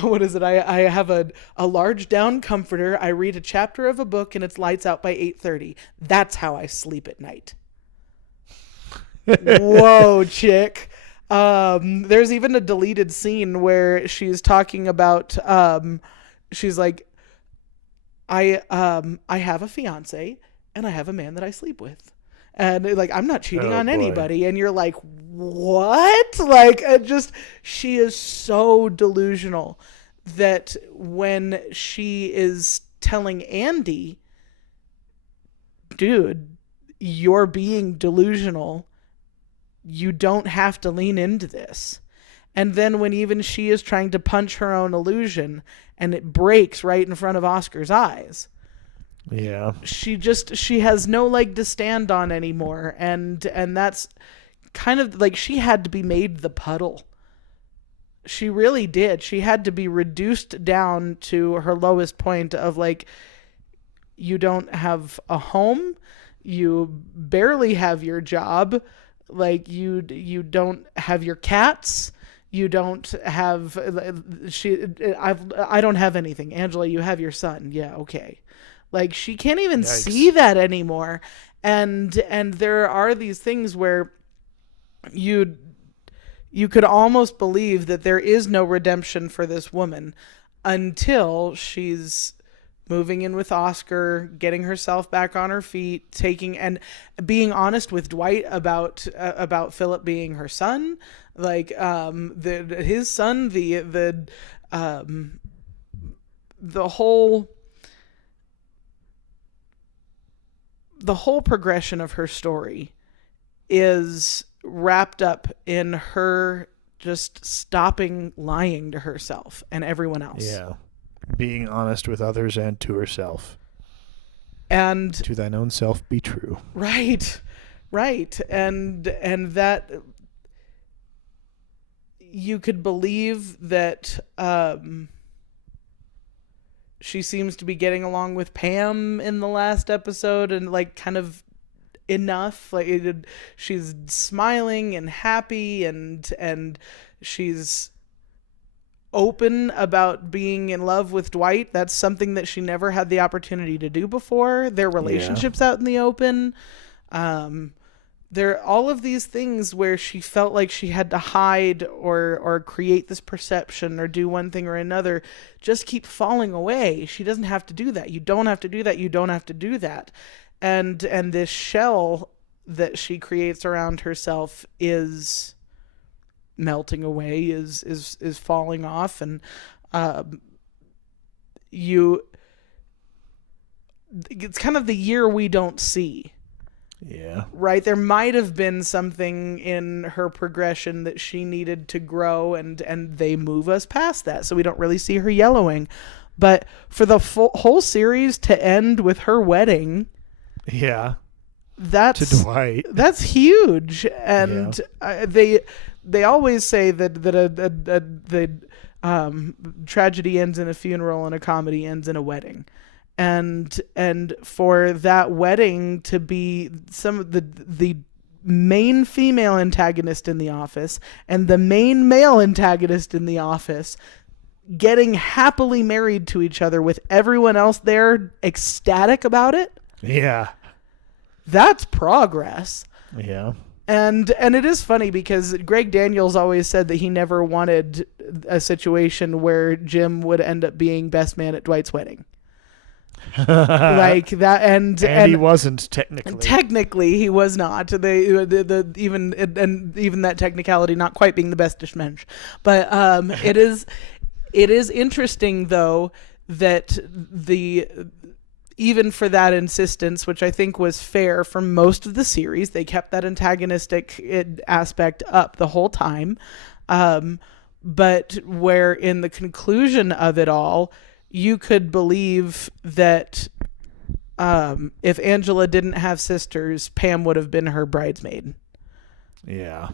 what is it? I have a large down comforter. I read a chapter of a book and it's lights out by 8:30. That's how I sleep at night. Whoa, chick. There's even a deleted scene where she's talking about she's like, I have a fiance and I have a man that I sleep with. And like, I'm not cheating on anybody. And you're like, what? Like, she is so delusional that when she is telling Andy, dude, you're being delusional. You don't have to lean into this. And then when even she is trying to punch her own illusion and it breaks right in front of Oscar's eyes. Yeah. She has no leg to stand on anymore. And that's kind of like, she had to be made the puddle. She really did. She had to be reduced down to her lowest point of like, you don't have a home. You barely have your job. Like you don't have your cats. You don't have I don't have anything. Angela, you have your son. Yeah, okay. Like, she can't even see that anymore. And there are these things where you could almost believe that there is no redemption for this woman until she's moving in with Oscar, getting herself back on her feet, taking and being honest with Dwight about Philip being her son, like his son, the whole progression of her story is wrapped up in her just stopping lying to herself and everyone else. Yeah. Being honest with others and to herself. And to thine own self be true. Right. Right. And that you could believe that she seems to be getting along with Pam in the last episode, and like kind of enough. Like she's smiling and happy, and she's open about being in love with Dwight. That's something that she never had the opportunity to do before. Their relationships out in the open. There are all of these things where she felt like she had to hide or create this perception or do one thing or another, just keep falling away. She doesn't have to do that. You don't have to do that. You don't have to do that. And this shell that she creates around herself is melting away, is falling off, and it's kind of the year we don't see. Yeah. Right? There might have been something in her progression that she needed to grow, and they move us past that, so we don't really see her yellowing. But for the whole series to end with her wedding, to Dwight, that's huge. And they always say that the tragedy ends in a funeral and a comedy ends in a wedding. And for that wedding to be some of the main female antagonist in the office and the main male antagonist in the office getting happily married to each other with everyone else there ecstatic about it. Yeah. That's progress. Yeah. And it is funny because Greg Daniels always said that he never wanted a situation where Jim would end up being best man at Dwight's wedding. Like that, and he wasn't technically. Technically, he was not. The even that technicality not quite being the best mensch. But it is interesting though that even for that insistence, which I think was fair for most of the series, they kept that antagonistic aspect up the whole time. But where in the conclusion of it all, you could believe that if Angela didn't have sisters, Pam would have been her bridesmaid. Yeah.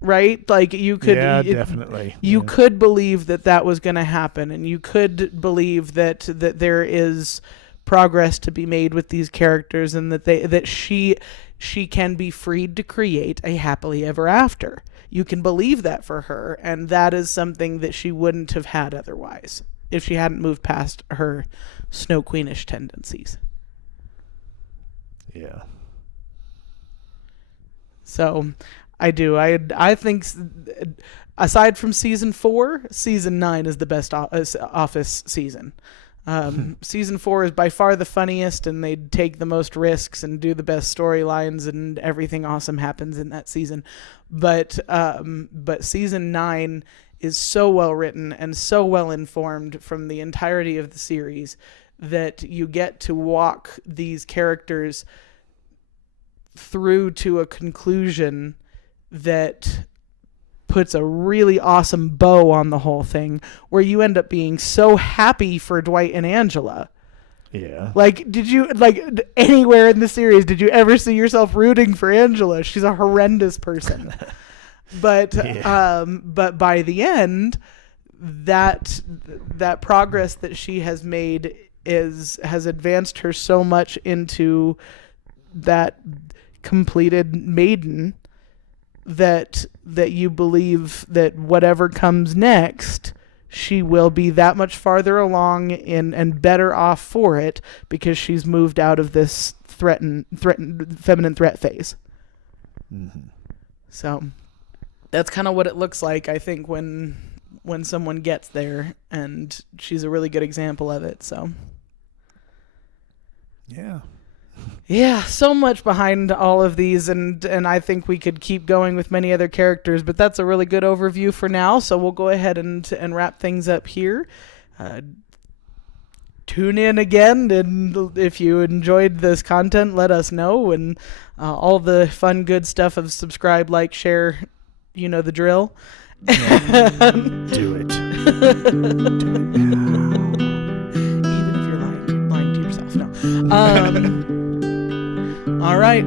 Right? Like you could, definitely. You could believe that was going to happen, and you could believe that there is progress to be made with these characters, and that she can be freed to create a happily ever after. You can believe that for her, and that is something that she wouldn't have had otherwise if she hadn't moved past her Snow Queenish tendencies. Yeah. So I do. I think aside from season 4, season 9 is the best Office season. Season 4 is by far the funniest, and they take the most risks and do the best storylines, and everything awesome happens in that season. But season 9 is so well written and so well informed from the entirety of the series that you get to walk these characters through to a conclusion that puts a really awesome bow on the whole thing, where you end up being so happy for Dwight and Angela. Yeah. Like, did you, anywhere in the series, did you ever see yourself rooting for Angela? She's a horrendous person. But by the end, that progress that she has made has advanced her so much into that completed Maiden that you believe that whatever comes next, she will be that much farther along and better off for it, because she's moved out of this feminine threat phase. Mm-hmm. So that's kind of what it looks like, I think, when someone gets there, and she's a really good example of it. So yeah, so much behind all of these, and I think we could keep going with many other characters, but that's a really good overview for now. So we'll go ahead and wrap things up here. Tune in again, and if you enjoyed this content, let us know, and all the fun, good stuff of subscribe, like, share. You know the drill. Do it. Do it now. Even if you're lying to yourself. No. All right.